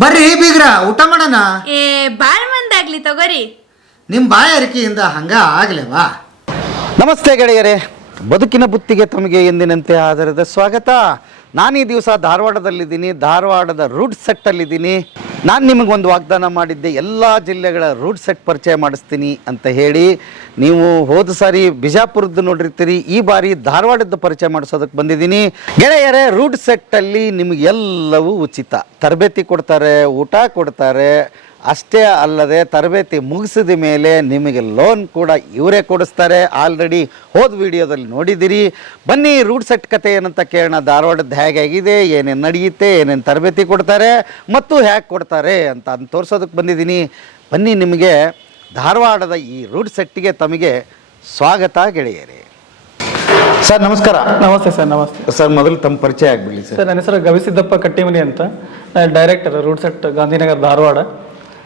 ಬರ್ರಿ ಬೀಗ್ರ ಊಟ ಮಾಡೋಣ. ಏ ಬಾಳ್ ಮಂದಾಗ್ಲಿ ತಗೋರಿ. ನಿಮ್ಮ ಬಾಯಾರಿಕೆಯಿಂದ ಹಂಗ ಆಗ್ಲೇವಾ? ನಮಸ್ತೆ ಗೆಳೆಯರೇ ಬದುಕಿನ ಬುತ್ತಿಗೆ ತಮಗೆ ಎಂದಿನಂತೆ ಆಧಾರದ ಸ್ವಾಗತ. ನಾನು ಈ ದಿವಸ ಧಾರವಾಡದಲ್ಲಿದ್ದೀನಿ ಧಾರವಾಡದ ರೂಟ್ ಸೆಟ್ಟಲ್ಲಿದ್ದೀನಿ ನಾನು ನಿಮಗೊಂದು ವಾಗ್ದಾನ ಮಾಡಿದ್ದೆ ಎಲ್ಲ ಜಿಲ್ಲೆಗಳ ರೂಟ್ ಸೆಟ್ ಪರಿಚಯ ಮಾಡಿಸ್ತೀನಿ ಅಂತ ಹೇಳಿ. ನೀವು ಹೋದ ಸಾರಿ ಬಿಜಾಪುರದ್ದು ನೋಡಿರ್ತೀರಿ, ಈ ಬಾರಿ ಧಾರವಾಡದ ಪರಿಚಯ ಮಾಡಿಸೋದಕ್ಕೆ ಬಂದಿದ್ದೀನಿ. ಗೆಳೆಯರೇ, ರೂಟ್ ಸೆಟ್ಟಲ್ಲಿ ನಿಮಗೆಲ್ಲವೂ ಉಚಿತ. ತರಬೇತಿ ಕೊಡ್ತಾರೆ, ಊಟ ಕೊಡ್ತಾರೆ. ಅಷ್ಟೇ ಅಲ್ಲದೆ ತರಬೇತಿ ಮುಗಿಸಿದ ಮೇಲೆ ನಿಮಗೆ ಲೋನ್ ಕೂಡ ಇವರೇ ಕೊಡಿಸ್ತಾರೆ. ಆಲ್ರೆಡಿ ಹೋದ ವಿಡಿಯೋದಲ್ಲಿ ನೋಡಿದ್ದೀರಿ. ಬನ್ನಿ, ರೂಟ್ ಸೆಟ್ ಕತೆ ಏನಂತ ಕೇಳೋಣ. ಧಾರವಾಡದ್ದು ಹೇಗಾಗಿದೆ ಏನೇನು ನಡೆಯುತ್ತೆ, ಏನೇನು ತರಬೇತಿ ಕೊಡ್ತಾರೆ, ಮತ್ತು ಹೇಗೆ ಕೊಡ್ತಾರೆ ಅಂತ ಅಂತ ತೋರಿಸೋದಕ್ಕೆ ಬಂದಿದ್ದೀನಿ. ಬನ್ನಿ ನಿಮಗೆ ಧಾರವಾಡದ ಈ ರೂಟ್ ಸೆಟ್ಟಿಗೆ ತಮಗೆ ಸ್ವಾಗತ ಗೆಳೆಯರೇ. ಸರ್ ನಮಸ್ಕಾರ. ನಮಸ್ತೆ ಸರ್ ನಮಸ್ತೆ. ಸರ್ ಮೊದಲು ತಮ್ಮ ಪರಿಚಯ ಆಗ್ಬಿಡಿ ಸರ್. ಸರ್ ನನ್ನ ಹೆಸರು ಗವಿಸಿದ್ದಪ್ಪ ಕಟ್ಟಿಮನಿ ಅಂತ. ನಾನು director RUDSET Gandhinagar Dharwad.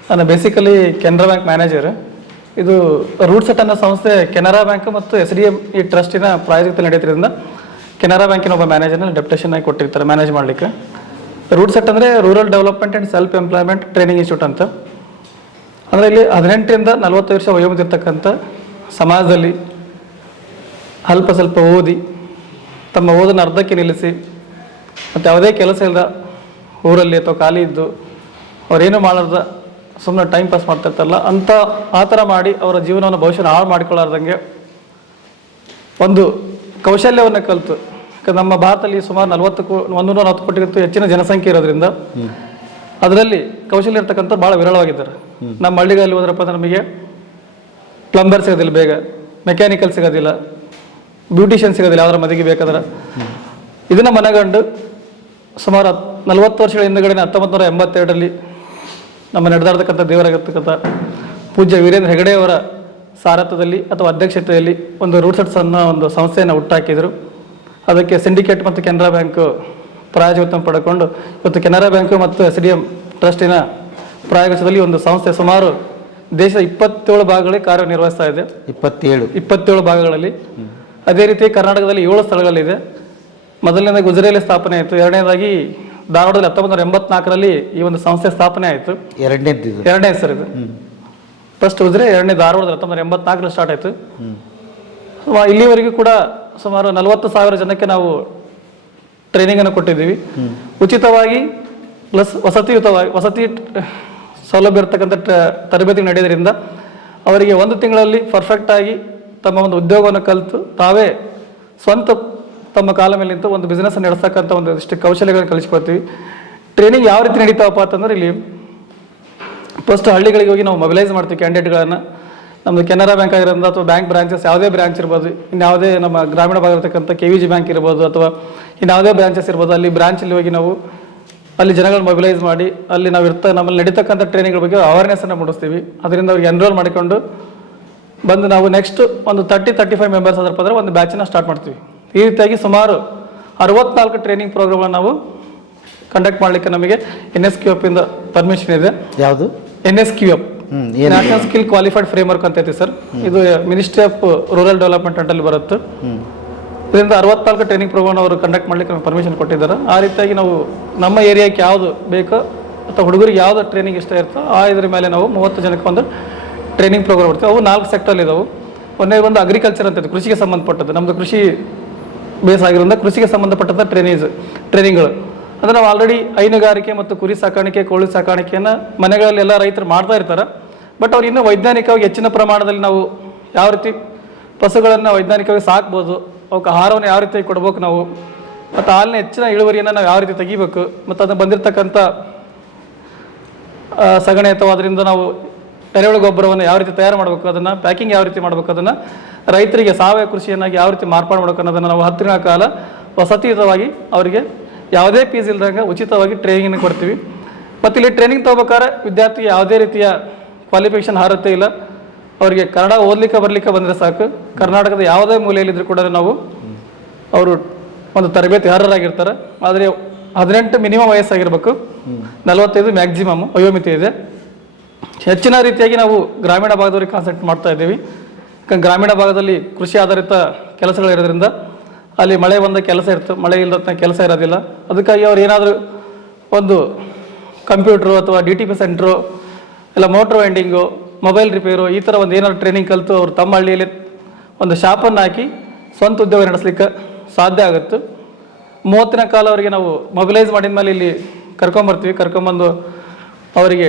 ನಾನು ಬೇಸಿಕಲಿ ಕೆನರಾ ಬ್ಯಾಂಕ್ ಮ್ಯಾನೇಜರ್ ಇದು ರೂಟ್ ಸೆಟ್ ಅನ್ನೋ ಸಂಸ್ಥೆ ಕೆನರಾ ಬ್ಯಾಂಕ್ ಮತ್ತು ಎಸ್ ಡಿ ಎಂ ಈ ಟ್ರಸ್ಟಿನ ಪ್ರಾಯೋಜಕತೆ ನಡೆಯೋದ್ರಿಂದ ಕೆನರಾ ಬ್ಯಾಂಕಿನ ಒಬ್ಬ ಮ್ಯಾನೇಜರ್ನ ಡೆಪ್ಟೇಷನ್ ಆಗಿ ಕೊಟ್ಟಿರ್ತಾರೆ ಮ್ಯಾನೇಜ್ ಮಾಡಲಿಕ್ಕೆ. ರೂಟ್ ಸೆಟ್ ಅಂದರೆ rural development and self employment training institute ಅಂತ. ಅಂದರೆ ಇಲ್ಲಿ ಹದಿನೆಂಟರಿಂದ ನಲವತ್ತು ವರ್ಷ ವಯೋಮಿತಿರ್ತಕ್ಕಂಥ ಸಮಾಜದಲ್ಲಿ ಅಲ್ಪ ಸ್ವಲ್ಪ ಓದಿ ತಮ್ಮ ಓದನ್ನು ಅರ್ಧಕ್ಕೆ ನಿಲ್ಲಿಸಿ ಮತ್ತು ಯಾವುದೇ ಕೆಲಸ ಇಲ್ಲದ ಊರಲ್ಲಿ ಅಥವಾ ಖಾಲಿ ಇದ್ದು ಅವರೇನು ಮಾಡಾರ್ದ ಸುಮ್ಮನೆ ಟೈಮ್ ಪಾಸ್ ಮಾಡ್ತಿರ್ತಾರಲ್ಲ, ಅಂತ ಆ ಥರ ಮಾಡಿ ಅವರ ಜೀವನವನ್ನು ಭವಿಷ್ಯನ ಹಾಳು ಮಾಡಿಕೊಳ್ಳಾರ್ದಂಗೆ ಒಂದು ಕೌಶಲ್ಯವನ್ನು ಕಲಿತು. ನಮ್ಮ ಭಾರತದಲ್ಲಿ ಸುಮಾರು ನಲವತ್ತು ಒಂದು ನೂರ ನಲವತ್ತು ಕೋಟಿಗಿಂತ ಹೆಚ್ಚಿನ ಜನಸಂಖ್ಯೆ ಇರೋದ್ರಿಂದ ಅದರಲ್ಲಿ ಕೌಶಲ್ಯ ಇರ್ತಕ್ಕಂಥ ಭಾಳ ವಿರಳವಾಗಿದ್ದಾರೆ. ನಮ್ಮ ಹಳ್ಳಿಗಳಲ್ಲಿ ಹೋದ್ರಪ್ಪ ಅಂದ್ರೆ ನಮಗೆ ಪ್ಲಂಬರ್ ಸಿಗೋದಿಲ್ಲ ಬೇಗ ಮೆಕ್ಯಾನಿಕಲ್ ಸಿಗೋದಿಲ್ಲ ಬ್ಯೂಟಿಷಿಯನ್ ಸಿಗೋದಿಲ್ಲ ಯಾವ್ದಾರ ಮದುವೆ ಬೇಕಾದ್ರೆ. ಇದನ್ನ ಮನಗಂಡು ಸುಮಾರು ಹತ್- ನಲವತ್ತು ವರ್ಷಗಳ ಹಿಂದಗಡೆ ಹತ್ತೊಂಬತ್ತು ನೂರ ಎಂಬತ್ತೆರಡರಲ್ಲಿ ನಮ್ಮ ನಡೆದಾಡ್ತಕ್ಕಂಥ ದೇವರಾಗಿರ್ತಕ್ಕಂಥ ಪೂಜ್ಯ ವೀರೇಂದ್ರ ಹೆಗಡೆಯವರ ಸಾರಥ್ಯದಲ್ಲಿ ಅಥವಾ ಅಧ್ಯಕ್ಷತೆಯಲ್ಲಿ ಒಂದು ರೂಟ್ ಸೆಟ್ಸ್ ಅನ್ನೋ ಒಂದು ಸಂಸ್ಥೆಯನ್ನು ಹುಟ್ಟಾಕಿದರು. ಅದಕ್ಕೆ ಸಿಂಡಿಕೇಟ್ ಮತ್ತು ಕೆನರಾ ಬ್ಯಾಂಕು ಪ್ರಾಯೋಜಕತ್ವ ಪಡ್ಕೊಂಡು ಇವತ್ತು ಕೆನರಾ ಬ್ಯಾಂಕು ಮತ್ತು ಎಸ್ ಡಿ ಎಂ ಟ್ರಸ್ಟಿನ ಪ್ರಾಯೋಜಕದಲ್ಲಿ ಒಂದು ಸಂಸ್ಥೆ ಸುಮಾರು ದೇಶದ ಇಪ್ಪತ್ತೇಳು ಭಾಗಗಳಲ್ಲಿ ಕಾರ್ಯನಿರ್ವಹಿಸ್ತಾ ಇದೆ. ಇಪ್ಪತ್ತೇಳು. ಇಪ್ಪತ್ತೇಳು ಭಾಗಗಳಲ್ಲಿ. ಅದೇ ರೀತಿ ಕರ್ನಾಟಕದಲ್ಲಿ ಏಳು ಸ್ಥಳಗಳಿದೆ. ಮೊದಲನೇದಾಗಿ ಗುಜರಿಯಲ್ಲಿ ಸ್ಥಾಪನೆ ಆಯಿತು. ಎರಡನೇದಾಗಿ ಧಾರವಾಡದಲ್ಲಿ ಹತ್ತೊಂಬತ್ತು ನೂರ ಎಂಬತ್ನಾಲ್ಕರಲ್ಲಿ ಈ ಒಂದು ಸಂಸ್ಥೆ ಸ್ಥಾಪನೆ ಆಯಿತು. ಎರಡನೇದ್ದು ಇದು. ಎರಡನೇ ಹೆಸರು ಇದು. ಫಸ್ಟ್ ಉಜ್ರೆ ಎರಡನೇ ಧಾರವಾಡದಲ್ಲಿ ಹತ್ತೊಂಬತ್ತು ನೂರ ಎಂಬತ್ನಾಲ್ಕರಲ್ಲಿ ಸ್ಟಾರ್ಟ್ ಆಯಿತು. ಇಲ್ಲಿವರೆಗೂ ಕೂಡ ಸುಮಾರು ನಲವತ್ತು ಸಾವಿರ ಜನಕ್ಕೆ ನಾವು ಟ್ರೈನಿಂಗ್ ಅನ್ನು ಕೊಟ್ಟಿದ್ದೀವಿ. ಉಚಿತವಾಗಿ ಪ್ಲಸ್ ವಸತಿಯುತವಾಗಿ, ವಸತಿ, ಸೌಲಭ್ಯ ಇರತಕ್ಕಂಥ ತರಬೇತಿ ನಡೆಯೋದ್ರಿಂದ ಅವರಿಗೆ ಒಂದು ತಿಂಗಳಲ್ಲಿ ಪರ್ಫೆಕ್ಟ್ ಆಗಿ ತಮ್ಮ ಒಂದು ಉದ್ಯೋಗವನ್ನು ಕಲಿತು ತಾವೇ ಸ್ವಂತ ತಮ್ಮ ಕಾಲ ಮೇಲೆ ನಿಂತು ಒಂದು ಬಿಸ್ನೆಸ್ ನಡೆಸ್ತಕ್ಕಂಥ ಒಂದು ಇಷ್ಟು ಕೌಶಲ್ಯಗಳನ್ನು ಕಲಿಸ್ಕೊಡ್ತೀವಿ. ಟ್ರೈನಿಂಗ್ ಯಾವ ರೀತಿ ನಡೀತಾವಪ್ಪ ಅಂತಂದ್ರೆ ಇಲ್ಲಿ ಫಸ್ಟ್ ಹಳ್ಳಿಗಳಿಗೆ ಹೋಗಿ ನಾವು ಮೊಬಿಲೈಸ್ ಮಾಡ್ತೀವಿ ಕ್ಯಾಂಡಿಡೇಟ್ಗಳನ್ನು ನಮ್ಮದು ಕೆನರಾ ಬ್ಯಾಂಕ್ ಆಗಿರೋದ್ರಿಂದ ಅಥವಾ ಬ್ಯಾಂಕ್ ಬ್ರಾಂಚಸ್ ಯಾವುದೇ ಬ್ರಾಂಚ್ ಇರ್ಬೋದು ಇನ್ಯಾವುದೇ ನಮ್ಮ ಗ್ರಾಮೀಣ ಭಾಗ ಇರತಕ್ಕಂಥ ಕೆ ವಿ ಜಿ ಬ್ಯಾಂಕ್ ಇರ್ಬೋದು ಅಥವಾ ಇನ್ಯಾವುದೇ ಬ್ರಾಂಚಸ್ ಇರ್ಬೋದು ಅಲ್ಲಿ ಬ್ರಾಂಚಲ್ಲಿ ಹೋಗಿ ನಾವು ಅಲ್ಲಿ ಜನಗಳನ್ನ ಮೊಬಿಲೈಸ್ ಮಾಡಿ ಅಲ್ಲಿ ನಾವು ಇರ್ತ ನಮ್ಮಲ್ಲಿ ನಡೀತಕ್ಕಂಥ ಟ್ರೈನಿಂಗ್ಗಳ ಬಗ್ಗೆ ಅವೇರ್ನೆಸ್ಸನ್ನು ಮೂಡಿಸ್ತೀವಿ. ಅದರಿಂದ ಅವ್ರಿಗೆ ಎನ್ರೋಲ್ ಮಾಡಿಕೊಂಡು ಬಂದು ನಾವು ನೆಕ್ಸ್ಟ್ ಒಂದು ತರ್ಟಿ ತರ್ಟಿ ಫೈವ್ ಮೆಂಬರ್ಸ್ ಆದ್ರ ಪದರ ಒಂದು ಬ್ಯಾಚನ್ನ ಸ್ಟಾರ್ಟ್ ಮಾಡ್ತೀವಿ. ಈ ರೀತಿಯಾಗಿ ಸುಮಾರು ಅರವತ್ನಾಲ್ಕು ಟ್ರೈನಿಂಗ್ ಪ್ರೋಗ್ರಾಮನ್ನು ನಾವು ಕಂಡಕ್ಟ್ ಮಾಡಲಿಕ್ಕೆ ನಮಗೆ ಎನ್ ಎಸ್ ಕ್ಯೂ ಇಂದ ಪರ್ಮಿಷನ್ ಇದೆ. ಯಾವುದು? N S Q F? National skill qualified framework ಅಂತ ಅಂತೈತಿ ಸರ್. ಇದು ಮಿನಿಸ್ಟ್ರಿ ಆಫ್ ರೂರಲ್ ಡೆವಲಪ್ಮೆಂಟ್ ಅಂತಲ್ಲಿ ಬರುತ್ತೆ. ಇದರಿಂದ ಅರವತ್ನಾಲ್ಕು ಟ್ರೈನಿಂಗ್ ಪ್ರೋಗ್ರಾಮ್ ಅವರು ಕಂಡಕ್ಟ್ ಮಾಡ್ಲಿಕ್ಕೆ ನಮ್ಗೆ ಪರ್ಮಿಷನ್ ಕೊಟ್ಟಿದ್ದಾರೆ. ಆ ರೀತಿಯಾಗಿ ನಾವು ನಮ್ಮ ಏರಿಯಾಕ್ಕೆ ಯಾವುದು ಬೇಕೋ ಅಥವಾ ಹುಡುಗರಿಗೆ ಯಾವ್ದು ಟ್ರೈನಿಂಗ್ ಇಷ್ಟ ಇರ್ತೋ ಆ ಇದ್ರ ಮೇಲೆ ನಾವು ಮೂವತ್ತು ಜನಕ್ಕೆ ಒಂದು ಟ್ರೈನಿಂಗ್ ಪ್ರೋಗ್ರಾಮ್ ಇಡ್ತೀವಿ ಅವು ನಾಲ್ಕು ಸೆಕ್ಟರ್ ಇದಾವೆ. ಒಂದೇ ಒಂದು ಅಗ್ರಿಕಲ್ಚರ್ ಅಂತ ಕೃಷಿಗೆ ಸಂಬಂಧಪಟ್ಟದ್ದು. ನಮ್ಮದು ಕೃಷಿ ಬೇಸ್ ಆಗಿರೋದ್ರಿಂದ ಕೃಷಿಗೆ ಸಂಬಂಧಪಟ್ಟಂಥ ಟ್ರೈನಿಂಗ್ಸ್ ಟ್ರೈನಿಂಗ್ಗಳು ಅಂದರೆ ನಾವು ಆಲ್ರೆಡಿ ಹೈನುಗಾರಿಕೆ ಮತ್ತು ಕುರಿ ಸಾಕಾಣಿಕೆ, ಕೋಳಿ ಸಾಕಾಣಿಕೆಯನ್ನು ಮನೆಗಳಲ್ಲಿ ಎಲ್ಲ ರೈತರು ಮಾಡ್ತಾ ಇರ್ತಾರೆ. ಬಟ್ ಅವ್ರು ಇನ್ನೂ ವೈಜ್ಞಾನಿಕವಾಗಿ ಹೆಚ್ಚಿನ ಪ್ರಮಾಣದಲ್ಲಿ ನಾವು ಯಾವ ರೀತಿ ಪಶುಗಳನ್ನು ವೈಜ್ಞಾನಿಕವಾಗಿ ಸಾಕ್ಬೋದು, ಅವಕ್ಕೆ ಆಹಾರವನ್ನು ಯಾವ ರೀತಿ ಕೊಡ್ಬೇಕು ನಾವು, ಮತ್ತು ಹಾಲಿನ ಹೆಚ್ಚಿನ ಇಳುವರಿಯನ್ನು ನಾವು ಯಾವ ರೀತಿ ತೆಗಿಬೇಕು, ಮತ್ತು ಅದನ್ನು ಬಂದಿರತಕ್ಕಂಥ ಸಗಣಿ ಅಥವಾ ಅದರಿಂದ ನಾವು ಎರೆಹುಳು ಗೊಬ್ಬರವನ್ನು ಯಾವ ರೀತಿ ತಯಾರು ಮಾಡಬೇಕು, ಅದನ್ನು ಪ್ಯಾಕಿಂಗ್ ಯಾವ ರೀತಿ ಮಾಡಬೇಕು, ಅದನ್ನು ರೈತರಿಗೆ ಸಾವಯವ ಕೃಷಿಯನ್ನಾಗಿ ಯಾವ ರೀತಿ ಮಾರ್ಪಾಡು ಮಾಡಬೇಕು ಅನ್ನೋದನ್ನು ನಾವು ಹತ್ತು ಕಾಲ ವಸತಿಯುತವಾಗಿ ಅವರಿಗೆ ಯಾವುದೇ ಫೀಸ್ ಇಲ್ದಂಗೆ ಉಚಿತವಾಗಿ ಟ್ರೈನಿಂಗನ್ನು ಕೊಡ್ತೀವಿ. ಮತ್ತು ಇಲ್ಲಿ ಟ್ರೈನಿಂಗ್ ತೊಗೋಬೇಕಾದ್ರೆ ವಿದ್ಯಾರ್ಥಿಗೆ ಯಾವುದೇ ರೀತಿಯ ಕ್ವಾಲಿಫಿಕೇಷನ್ ಅರ್ಹತೆ ಇಲ್ಲ. ಅವರಿಗೆ ಕನ್ನಡ ಓದಲಿಕ್ಕೆ ಬರಲಿಕ್ಕೆ ಬಂದರೆ ಸಾಕು. ಕರ್ನಾಟಕದ ಯಾವುದೇ ಮೂಲೆಯಲ್ಲಿದ್ದರೂ ಕೂಡ ನಾವು ಅವರು ಒಂದು ತರಬೇತಿ ಅರ್ಹರಾಗಿರ್ತಾರೆ. ಆದರೆ ಹದಿನೆಂಟು ಮಿನಿಮಮ್ ವಯಸ್ಸಾಗಿರ್ಬೇಕು. ನಲವತ್ತೈದು ಮ್ಯಾಕ್ಸಿಮಮ್ ವಯೋಮಿತಿ ಇದೆ. ಹೆಚ್ಚಿನ ರೀತಿಯಾಗಿ ನಾವು ಗ್ರಾಮೀಣ ಭಾಗದವರಿಗೆ ಕಾನ್ಸಂಟ್ರೇಟ್ ಮಾಡ್ತಾ ಇದ್ದೀವಿ. ಗ್ರಾಮೀಣ ಭಾಗದಲ್ಲಿ ಕೃಷಿ ಆಧಾರಿತ ಕೆಲಸಗಳಿರೋದ್ರಿಂದ ಅಲ್ಲಿ ಮಳೆ ಬಂದ ಕೆಲಸ ಇರ್ತದೆ ಮಳೆ ಇಲ್ಲದ ಕೆಲಸ ಇರೋದಿಲ್ಲ. ಅದಕ್ಕಾಗಿ ಅವ್ರು ಏನಾದರೂ ಒಂದು ಕಂಪ್ಯೂಟ್ರು ಅಥವಾ ಡಿ ಟಿ ಪಿ ಸೆಂಟ್ರು, ಇಲ್ಲ ಮೋಟ್ರ್ ವೈಂಡಿಂಗು, ಮೊಬೈಲ್ ರಿಪೇರು, ಈ ಥರ ಒಂದು ಏನಾದ್ರು ಟ್ರೈನಿಂಗ್ ಕಲಿತು ಅವರು ತಮ್ಮ ಹಳ್ಳಿಯಲ್ಲಿ ಒಂದು ಶಾಪನ್ನು ಹಾಕಿ ಸ್ವಂತ ಉದ್ಯೋಗ ನಡೆಸಲಿಕ್ಕೆ ಸಾಧ್ಯ ಆಗುತ್ತೆ. ಮೂವತ್ತಿನ ಕಾಲ ಅವರಿಗೆ ನಾವು ಮೊಬಿಲೈಸ್ ಮಾಡಿದ ಮೇಲೆ ಇಲ್ಲಿ ಕರ್ಕೊಂಬರ್ತೀವಿ ಕರ್ಕೊಂಬಂದು ಅವರಿಗೆ